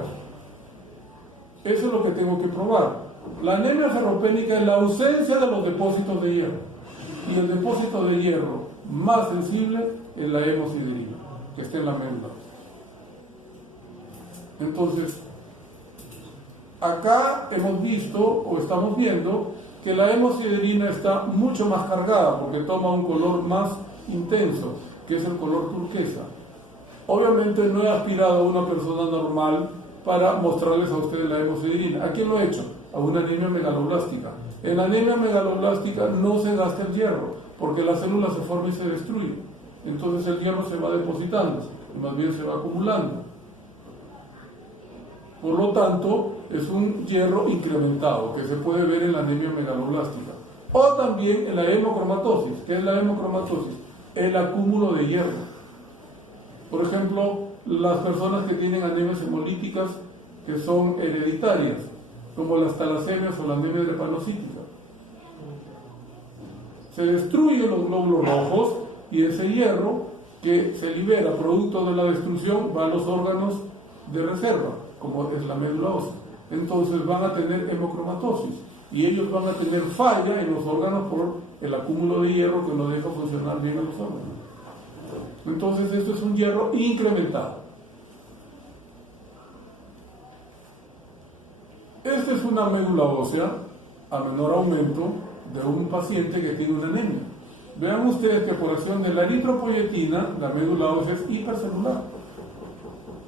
Eso es lo que tengo que probar. La anemia ferropénica es la ausencia de los depósitos de hierro. Y el depósito de hierro más sensible es la hemosiderina, que está en la médula. Entonces, acá hemos visto o estamos viendo que la hemosiderina está mucho más cargada porque toma un color más intenso, que es el color turquesa. Obviamente no he aspirado a una persona normal para mostrarles a ustedes la hemosiderina. ¿A quién lo he hecho? A una anemia megaloblástica. En la anemia megaloblástica no se gasta el hierro, porque la célula se forma y se destruye. Entonces el hierro se va depositando, y más bien se va acumulando. Por lo tanto, es un hierro incrementado, que se puede ver en la anemia megaloblástica. O también en la hemocromatosis. ¿Qué es la hemocromatosis? El acúmulo de hierro. Por ejemplo, las personas que tienen anemias hemolíticas que son hereditarias, como las talasemias o la anemia drepanocítica. Se destruyen los glóbulos rojos y ese hierro que se libera producto de la destrucción va a los órganos de reserva, como es la médula ósea. Entonces van a tener hemocromatosis y ellos van a tener falla en los órganos por el acúmulo de hierro que no deja funcionar bien a los órganos. Entonces esto es un hierro incrementado. Esta es una médula ósea a menor aumento de un paciente que tiene una anemia. Vean ustedes que por acción de la eritropoyetina, la médula ósea es hipercelular.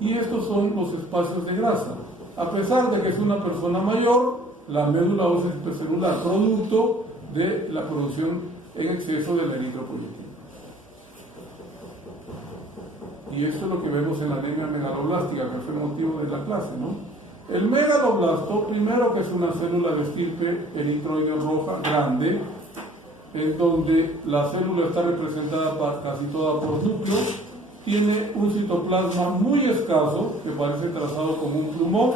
Y estos son los espacios de grasa. A pesar de que es una persona mayor, la médula ósea es hipercelular, producto de la producción en exceso de la eritropoyetina. Y esto es lo que vemos en la anemia megaloblástica, que fue motivo de la clase, ¿no? El megaloblasto, primero que es una célula de estirpe eritroide roja grande, en donde la célula está representada casi toda por núcleo, tiene un citoplasma muy escaso, que parece trazado como un plumón,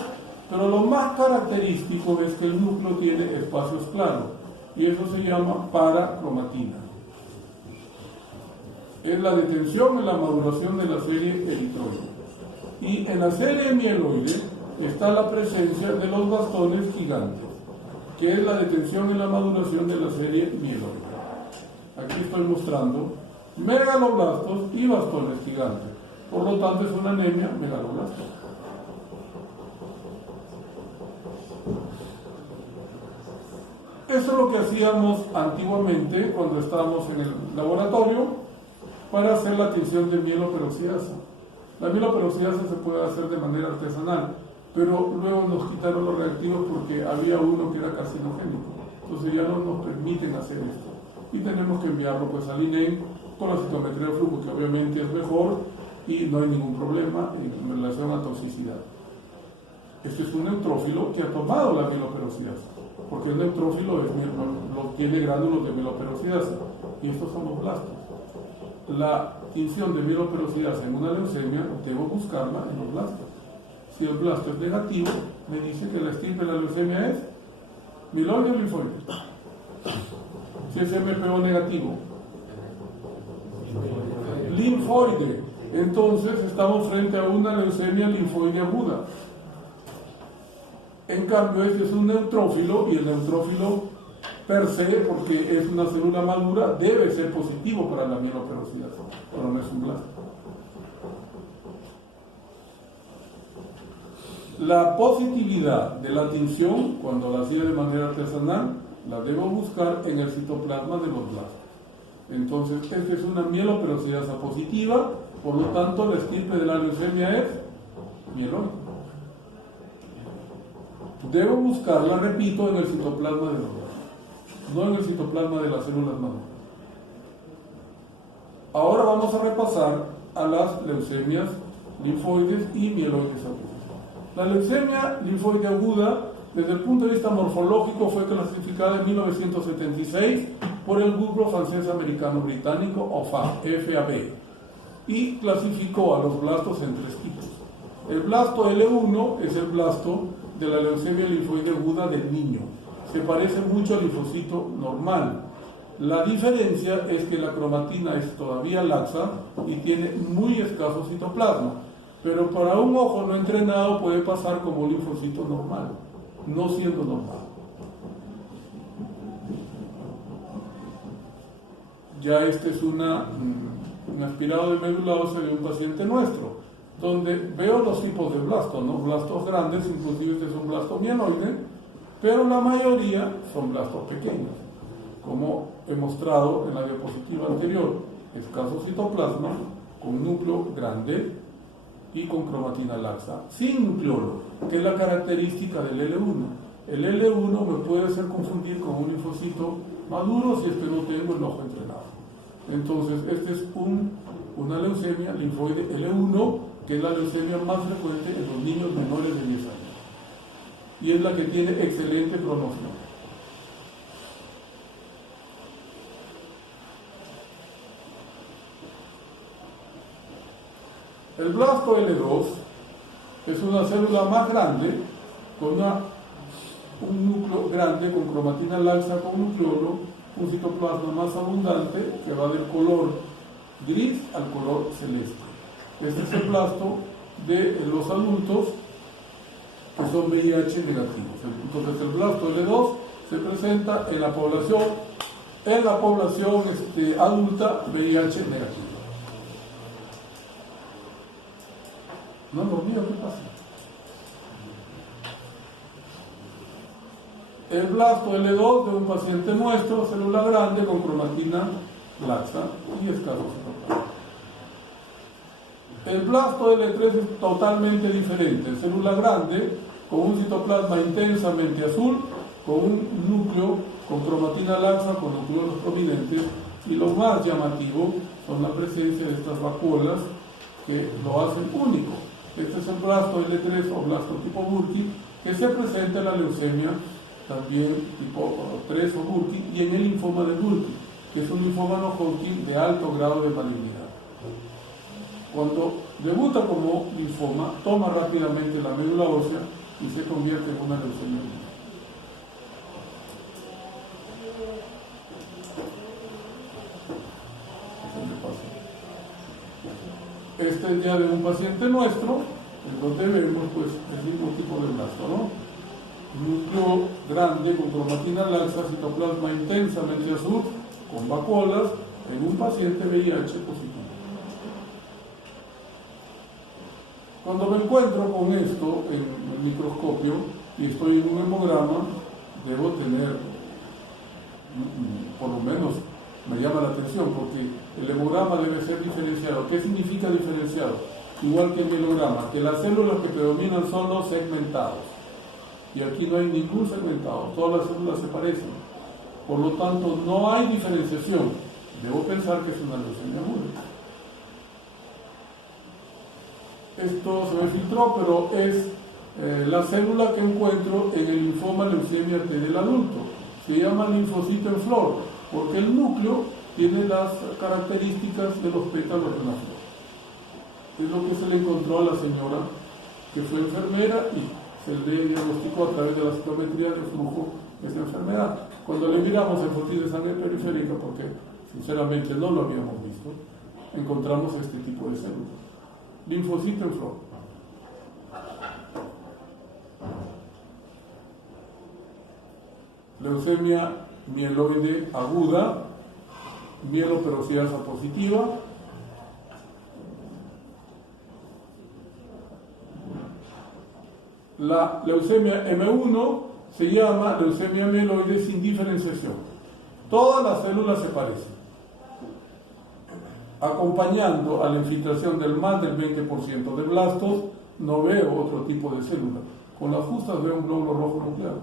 pero lo más característico es que el núcleo tiene espacios claros, y eso se llama paracromatina. es la detención en la maduración de la serie eritroide. Y en la serie mieloide está la presencia de los bastones gigantes, que es la detención en la maduración de la serie mieloide. Aquí estoy mostrando megaloblastos y bastones gigantes. Por lo tanto, es una anemia megaloblástica. Eso es lo que hacíamos antiguamente cuando estábamos en el laboratorio para hacer la tinción de mieloperoxidasa. La mieloperoxidasa se puede hacer de manera artesanal, pero luego nos quitaron los reactivos porque había uno que era carcinogénico. Entonces ya no nos permiten hacer esto. Y tenemos que enviarlo pues al INEM con la citometría de flujo, que obviamente es mejor y no hay ningún problema en relación a toxicidad. Este es un neutrófilo que ha tomado la mieloperoxidasa, porque el neutrófilo tiene gránulos de mieloperoxidasa y estos son los blastos. La tinción de mieloperoxidasa en una leucemia debo buscarla en los blastos. Si el blasto es negativo, me dice que la estirpe de la leucemia es mieloide o linfoide. Si es MPO negativo, linfoide. Entonces estamos frente a una leucemia linfoide aguda. En cambio, este es un neutrófilo y el neutrófilo per se, porque es una célula madura, debe ser positivo para la mieloperoxidasa, pero no es un blasto. La positividad de la tinción, cuando la hacía de manera artesanal, la debo buscar en el citoplasma de los blastos. Entonces, esta es una mieloperoxidasa positiva, por lo tanto, la estirpe de la leucemia es mieloide. Debo buscarla, repito, en el citoplasma de los blastos, no en el citoplasma de las células maduras. Ahora vamos a repasar a las leucemias linfoides y mieloides agudas. La leucemia linfoide aguda, desde el punto de vista morfológico, fue clasificada en 1976 por el Grupo Francés-Americano-Británico, FAB, y clasificó a los blastos en tres tipos. El blasto L1 es el blasto de la leucemia linfoide aguda del niño. Se parece mucho al linfocito normal. La diferencia es que la cromatina es todavía laxa y tiene muy escaso citoplasma, pero para un ojo no entrenado puede pasar como un linfocito normal, no siendo normal. Ya este es un aspirado de médula ósea de un paciente nuestro, donde veo los tipos de blastos, ¿no? Blastos grandes, inclusive este es un blasto mieloide, pero la mayoría son blastos pequeños, como he mostrado en la diapositiva anterior, escaso citoplasma, con núcleo grande y con cromatina laxa, sin nucleolo, que es la característica del L1. El L1 me puede hacer confundir con un linfocito maduro si es que no tengo el ojo entrenado. Entonces, este es una leucemia linfoide L1, que es la leucemia más frecuente en los niños menores de 10 años. Y es la que tiene excelente pronóstico. El blasto L2 es una célula más grande, con un núcleo grande, con cromatina laxa, con nucleolo, un citoplasma más abundante, que va del color gris al color celeste. Este es el blasto de los adultos que son VIH negativos. Entonces el blasto L2 se presenta en la población adulta VIH negativa. No, lo mío, ¿qué pasa? El blasto L2 de un paciente nuestro, célula grande con cromatina laxa y escaso citoplasma. El blasto L3 es totalmente diferente, célula grande con un citoplasma intensamente azul, con un núcleo con cromatina laxa, con nucleolos prominentes, y lo más llamativo son la presencia de estas vacuolas que lo hacen único. Este es el blasto L3 o blasto tipo Burkitt, que se presenta en la leucemia también tipo 3 o Burkitt y en el linfoma de Burkitt, que es un linfoma no Hodgkin de alto grado de malignidad. Cuando debuta como linfoma, toma rápidamente la médula ósea y se convierte en una leucemia. este es ya de un paciente nuestro, en donde vemos pues el mismo tipo de blasto, ¿no? Núcleo grande con cromatina laxa, citoplasma intensamente azul, con vacuolas, en un paciente VIH positivo. Cuando me encuentro con esto en el microscopio y estoy en un hemograma, debo tener, por lo menos me llama la atención, porque el hemograma debe ser diferenciado. ¿Qué significa diferenciado? Igual que el mielograma, que las células que predominan son los segmentados. Y aquí no hay ningún segmentado, todas las células se parecen. Por lo tanto, no hay diferenciación. Debo pensar que es una leucemia aguda. Esto se me filtró, pero es la célula que encuentro en el linfoma leucemia arterial adulto. Se llama linfocito en flor, porque el núcleo tiene las características de los pétalos de una flor. Es lo que se le encontró a la señora que fue enfermera y se le diagnosticó a través de la citometría de flujo esa enfermedad. Cuando le miramos el fotil de sangre periférica, porque sinceramente no lo habíamos visto, encontramos este tipo de células. Linfocito en flor. Leucemia mieloide aguda, mieloperoxidasa positiva. La leucemia M1 se llama leucemia mieloide sin diferenciación. Todas las células se parecen, acompañando a la infiltración del más del 20% de blastos. No veo otro tipo de célula. Con las justas veo un glóbulo rojo nuclear.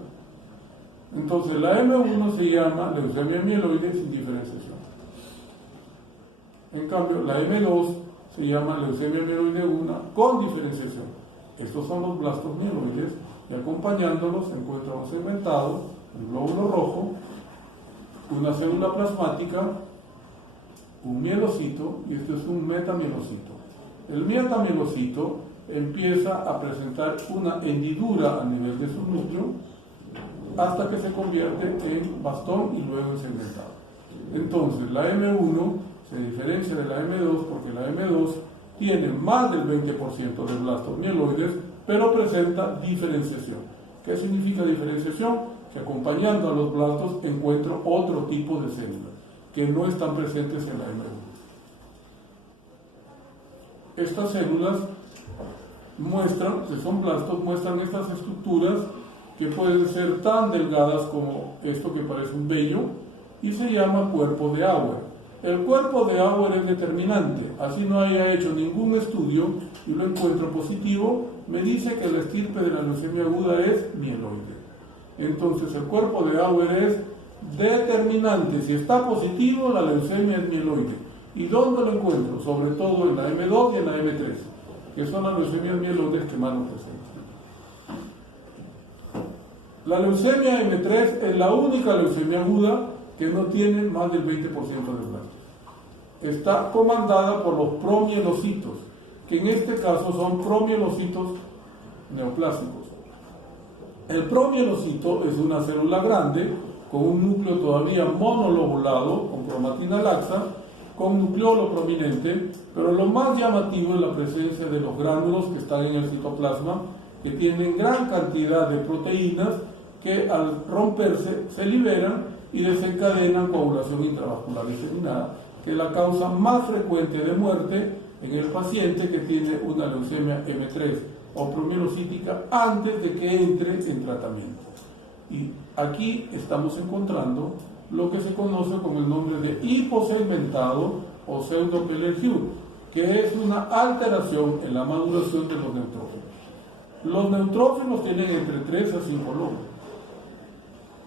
Entonces la M1 se llama leucemia mieloide sin diferenciación. En cambio, la M2 se llama leucemia mieloide 1 con diferenciación. Estos son los blastos mieloides y acompañándolos se encuentra un segmentado, un glóbulo rojo, una célula plasmática, un mielocito, y esto es un metamielocito. El metamielocito empieza a presentar una hendidura a nivel de su núcleo hasta que se convierte en bastón y luego en segmentado. Entonces la M1 se diferencia de la M2 porque la M2 tiene más del 20% de blastos mieloides, pero presenta diferenciación. ¿Qué significa diferenciación? Que acompañando a los blastos encuentro otro tipo de células que no están presentes en la M1. Estas células muestran, si son blastos, muestran estas estructuras que pueden ser tan delgadas como esto que parece un vello y se llama cuerpo de Auer. El cuerpo de Auer es determinante, así no haya hecho ningún estudio y lo encuentro positivo, me dice que la estirpe de la leucemia aguda es mieloide. Entonces el cuerpo de Auer es determinante, si está positivo la leucemia es mieloide. ¿Y dónde lo encuentro? Sobre todo en la M2 y en la M3, que son las leucemias mieloides que más nos presentan. La leucemia M3 es la única leucemia aguda que no tiene más del 20% de blastos. Está comandada por los promielocitos, que en este caso son promielocitos neoplásicos. El promielocito es una célula grande con un núcleo todavía monolobulado, con cromatina laxa, con nucleolo prominente, pero lo más llamativo es la presencia de los gránulos que están en el citoplasma, que tienen gran cantidad de proteínas que al romperse se liberan y desencadenan coagulación intravascular diseminada, que es la causa más frecuente de muerte en el paciente que tiene una leucemia M3 o promielocítica antes de que entre en tratamiento. Y aquí estamos encontrando lo que se conoce con el nombre de hiposegmentado o pseudo-Keller-Hughes, que es una alteración en la maduración de los neutrófilos. Los neutrófilos tienen entre 3 a 5 lóbulos.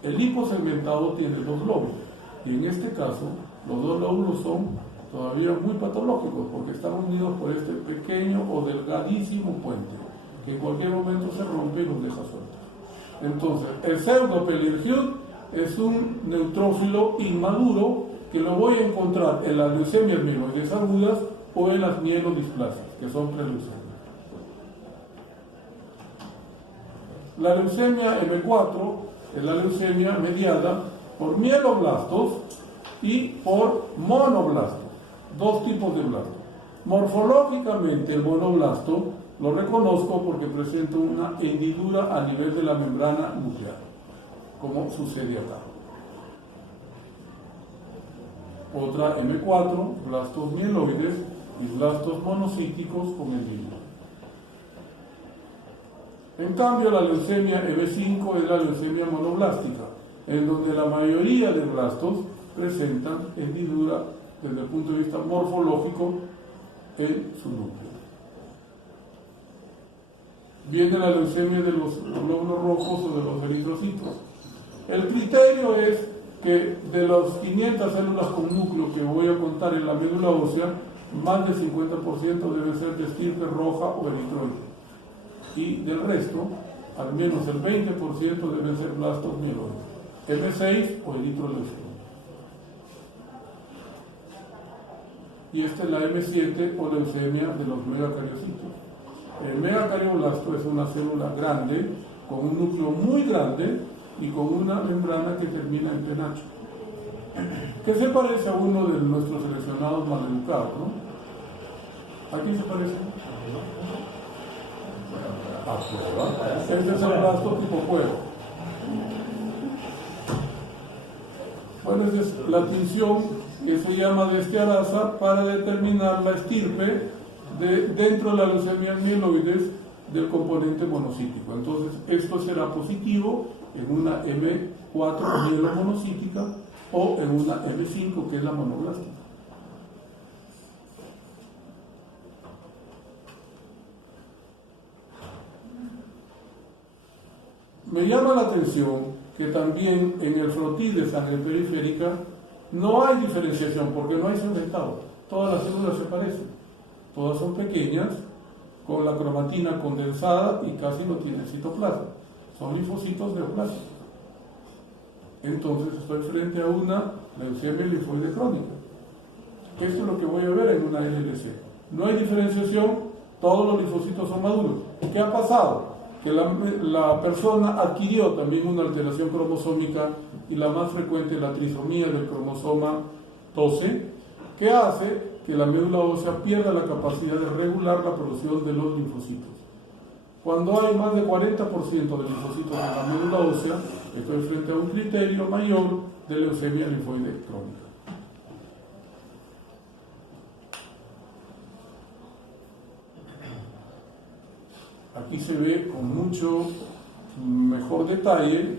El hiposegmentado tiene 2 lóbulos, y en este caso los 2 lóbulos son todavía muy patológicos porque están unidos por este pequeño o delgadísimo puente que en cualquier momento se rompe y los deja sueltos. Entonces, el pseudo-Keller-Hughes es un neutrófilo inmaduro que lo voy a encontrar en las leucemias mieloides agudas o en las mielodisplasias, que son preleucemias. La leucemia M4 es la leucemia mediada por mieloblastos y por monoblastos, 2 tipos de blastos. Morfológicamente el monoblasto lo reconozco porque presenta una hendidura a nivel de la membrana nuclear, como sucede acá. Otra M4, blastos mieloides y blastos monocíticos con hendidura. En cambio, la leucemia M5 es la leucemia monoblástica, en donde la mayoría de blastos presentan hendidura desde el punto de vista morfológico en su núcleo. Viene la leucemia de los glóbulos rojos o de los eritrocitos. El criterio es que de las 500 células con núcleo que voy a contar en la médula ósea, más del 50% debe ser de estirpe roja o eritroide. Y del resto, al menos el 20% deben ser blastos mieloides, M6 o eritroleucemia. Y esta es la M7 o leucemia de los megacariocitos. El megacarioplasto es una célula grande, con un núcleo muy grande y con una membrana que termina en penacho, que se parece a uno de nuestros seleccionados maleducados, ¿no? ¿A quién se parece? A cueva. Este es el blasto tipo cueva. Bueno, esa es la tinción que se llama de estearasa para determinar la estirpe dentro de la leucemia mieloides del componente monocítico. Entonces, esto será positivo en una M4 mielomonocítica o en una M5 que es la monoblástica. Me llama la atención que también en el frotí de sangre periférica no hay diferenciación porque no hay segmentado. Todas las células se parecen. Todas son pequeñas, con la cromatina condensada y casi no tienen citoplasma. Son linfocitos neoplásicos. Entonces estoy frente a una leucemia linfoide crónica. Esto es lo que voy a ver en una LLC. No hay diferenciación, todos los linfocitos son maduros. ¿Qué ha pasado? Que la persona adquirió también una alteración cromosómica y la más frecuente, la trisomía del cromosoma 12, que hace que la médula ósea pierda la capacidad de regular la producción de los linfocitos. Cuando hay más de 40% de linfocitos en la médula ósea, estoy frente a un criterio mayor de leucemia linfoide crónica. Aquí se ve con mucho mejor detalle,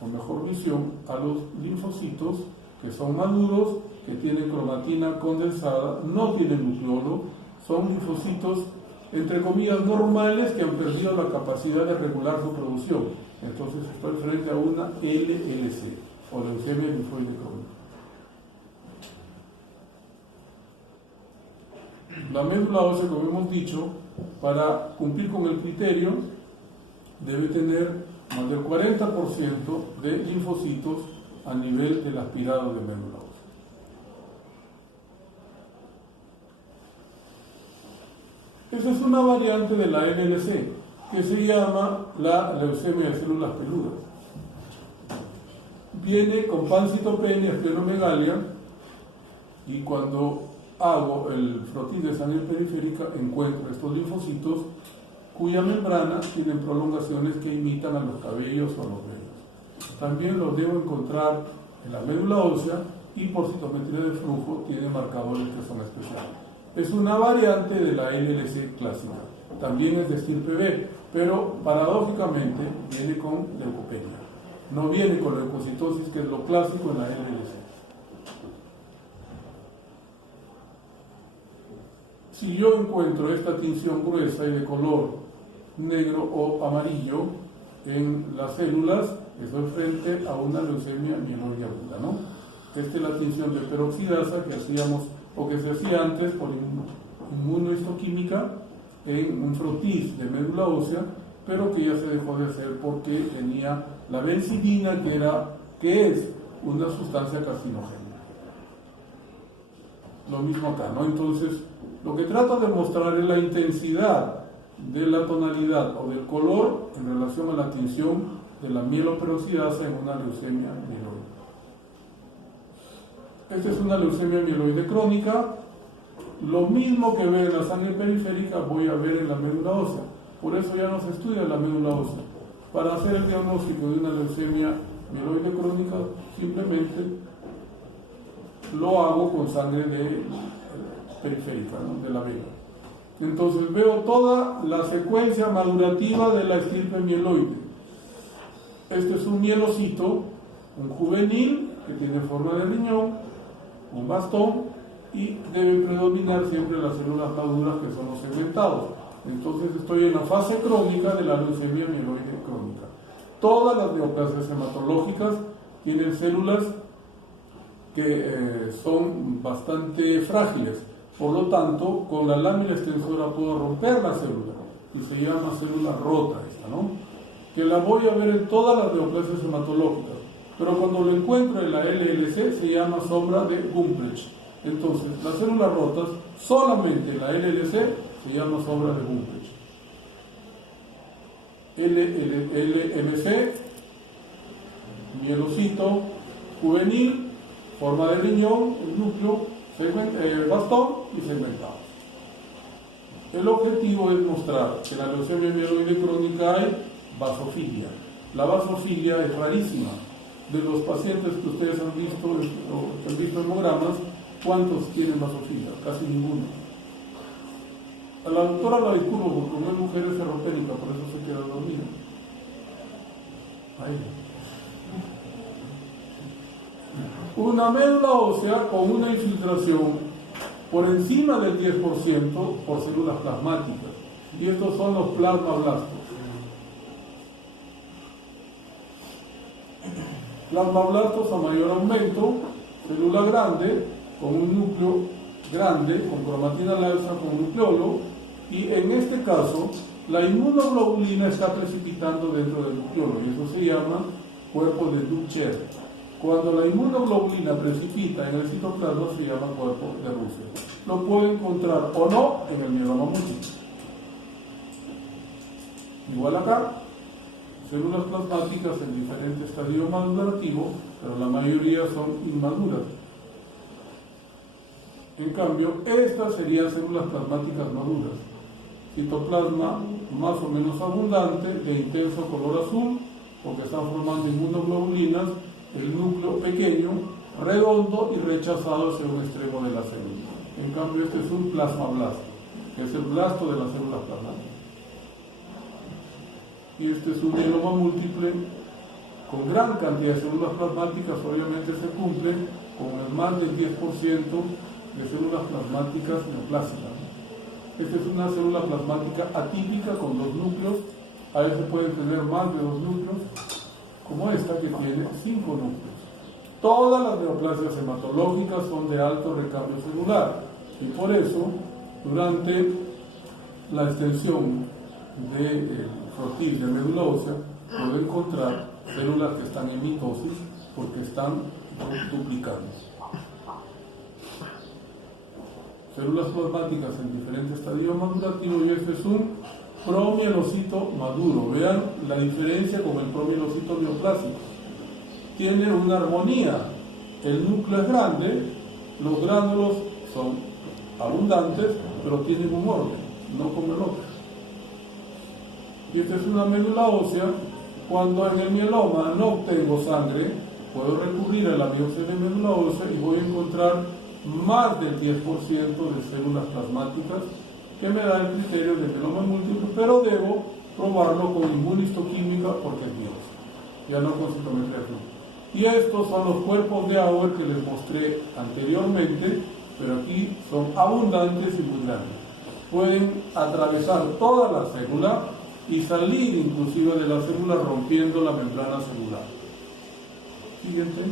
con mejor visión, a los linfocitos que son maduros, que tienen cromatina condensada, no tienen nucleolo, son linfocitos, entre comillas, normales que han perdido la capacidad de regular su producción. Entonces estoy frente a una LLC, o leucemia linfoide crónica. La médula ósea, como hemos dicho, para cumplir con el criterio, debe tener más del 40% de linfocitos a nivel del aspirado de médula ósea. Esa es una variante de la LLC, que se llama la leucemia de células peludas. Viene con pancitopenia, esplenomegalia, y cuando hago el frotí de sangre periférica encuentro estos linfocitos cuya membrana tienen prolongaciones que imitan a los cabellos o a los vellos. También los debo encontrar en la médula ósea y por citometría de flujo tiene marcadores que son especiales. Es una variante de la LLC clásica. También es de estirpe B, pero paradójicamente viene con leucopenia. No viene con leucocitosis, que es lo clásico en la LLC. Si yo encuentro esta tinción gruesa y de color negro o amarillo en las células, estoy frente a una leucemia mieloide aguda, ¿no? Esta es la tinción de peroxidasa que hacíamos o que se hacía antes por inmunohistoquímica en un frotis de médula ósea, pero que ya se dejó de hacer porque tenía la benzidina, que es una sustancia carcinógena. Lo mismo acá, ¿no? Entonces, lo que trato de mostrar es la intensidad de la tonalidad o del color en relación a la tinción de la mieloperoxidasa en una leucemia mieloide. Esta es una leucemia mieloide crónica lo mismo que veo en la sangre periférica voy a ver en la médula ósea. Por eso ya no se estudia la médula ósea. Para hacer el diagnóstico de una leucemia mieloide crónica, simplemente lo hago con sangre periférica, ¿no? De la vena. Entonces veo toda la secuencia madurativa de la estirpe mieloide. Este es un mielocito, un juvenil que tiene forma de riñón, un bastón, y deben predominar siempre las células maduras que son los segmentados. Entonces estoy en la fase crónica de la leucemia mieloide crónica. Todas las neoplasias hematológicas tienen células que son bastante frágiles. Por lo tanto, con la lámina extensora puedo romper la célula y se llama célula rota esta, ¿no? Que la voy a ver en todas las neoplasias hematológicas. Pero cuando lo encuentro en la LLC se llama sombra de Gumprecht. Entonces, las células rotas solamente en la LLC se llama sombra de Gumprecht. LMC, mielocito juvenil, forma de riñón, el núcleo, bastón y segmentado. El objetivo es mostrar que en la leucemia mieloide crónica hay vasofilia. La vasofilia es rarísima. De los pacientes que ustedes han visto o que han visto hemogramas, ¿cuántos tienen vasofilia? Casi ninguno. A la doctora la disculpo porque como es mujer es ferropénica, por eso se queda dormida. Ahí. Una médula ósea con una infiltración por encima del 10% por células plasmáticas. Y estos son los plasmablastos. Plasmablastos a mayor aumento, célula grande, con un núcleo grande, con cromatina laxa, con nucleolo, y en este caso la inmunoglobulina está precipitando dentro del nucleolo, y eso se llama cuerpo de Duchenne. Cuando la inmunoglobulina precipita en el citoplasma se llama cuerpo de Russell. Lo puedo encontrar o no en el mieloma múltiple. Igual acá, células plasmáticas en diferente estadio madurativo, pero la mayoría son inmaduras. En cambio, estas serían células plasmáticas maduras. Citoplasma más o menos abundante, de intenso color azul, porque están formando inmunoglobulinas, el núcleo pequeño, redondo y rechazado hacia un extremo de la célula. En cambio, este es un plasmablasto, que es el blasto de las células plasmáticas. Y este es un mieloma múltiple con gran cantidad de células plasmáticas, obviamente se cumple con el más del 10% de células plasmáticas neoplásicas. Esta es una célula plasmática atípica con 2 núcleos, a veces pueden tener más de 2 núcleos, como esta que tiene 5 núcleos. Todas las neoplasias hematológicas son de alto recambio celular y por eso durante la extensión del frotil de médula ósea puedo encontrar células que están en mitosis porque están duplicando. Células plasmáticas en diferentes estadios madurativos y este es un promielocito maduro. Vean la diferencia con el promielocito neoplásico. Tiene una armonía. El núcleo es grande, los gránulos son abundantes, pero tienen un orden, no como el otro. Y esta es una médula ósea. Cuando en el mieloma no obtengo sangre, puedo recurrir a la biopsia de médula ósea y voy a encontrar más del 10% de células plasmáticas que me da el criterio de mieloma múltiple, pero debo probarlo con inmunistoquímica porque es biopsia, ya no con citometría de flujo. Y estos son los cuerpos de Auer que les mostré anteriormente, pero aquí son abundantes y muy grandes. Pueden atravesar toda la célula y salir inclusive de la célula rompiendo la membrana celular. Siguiente.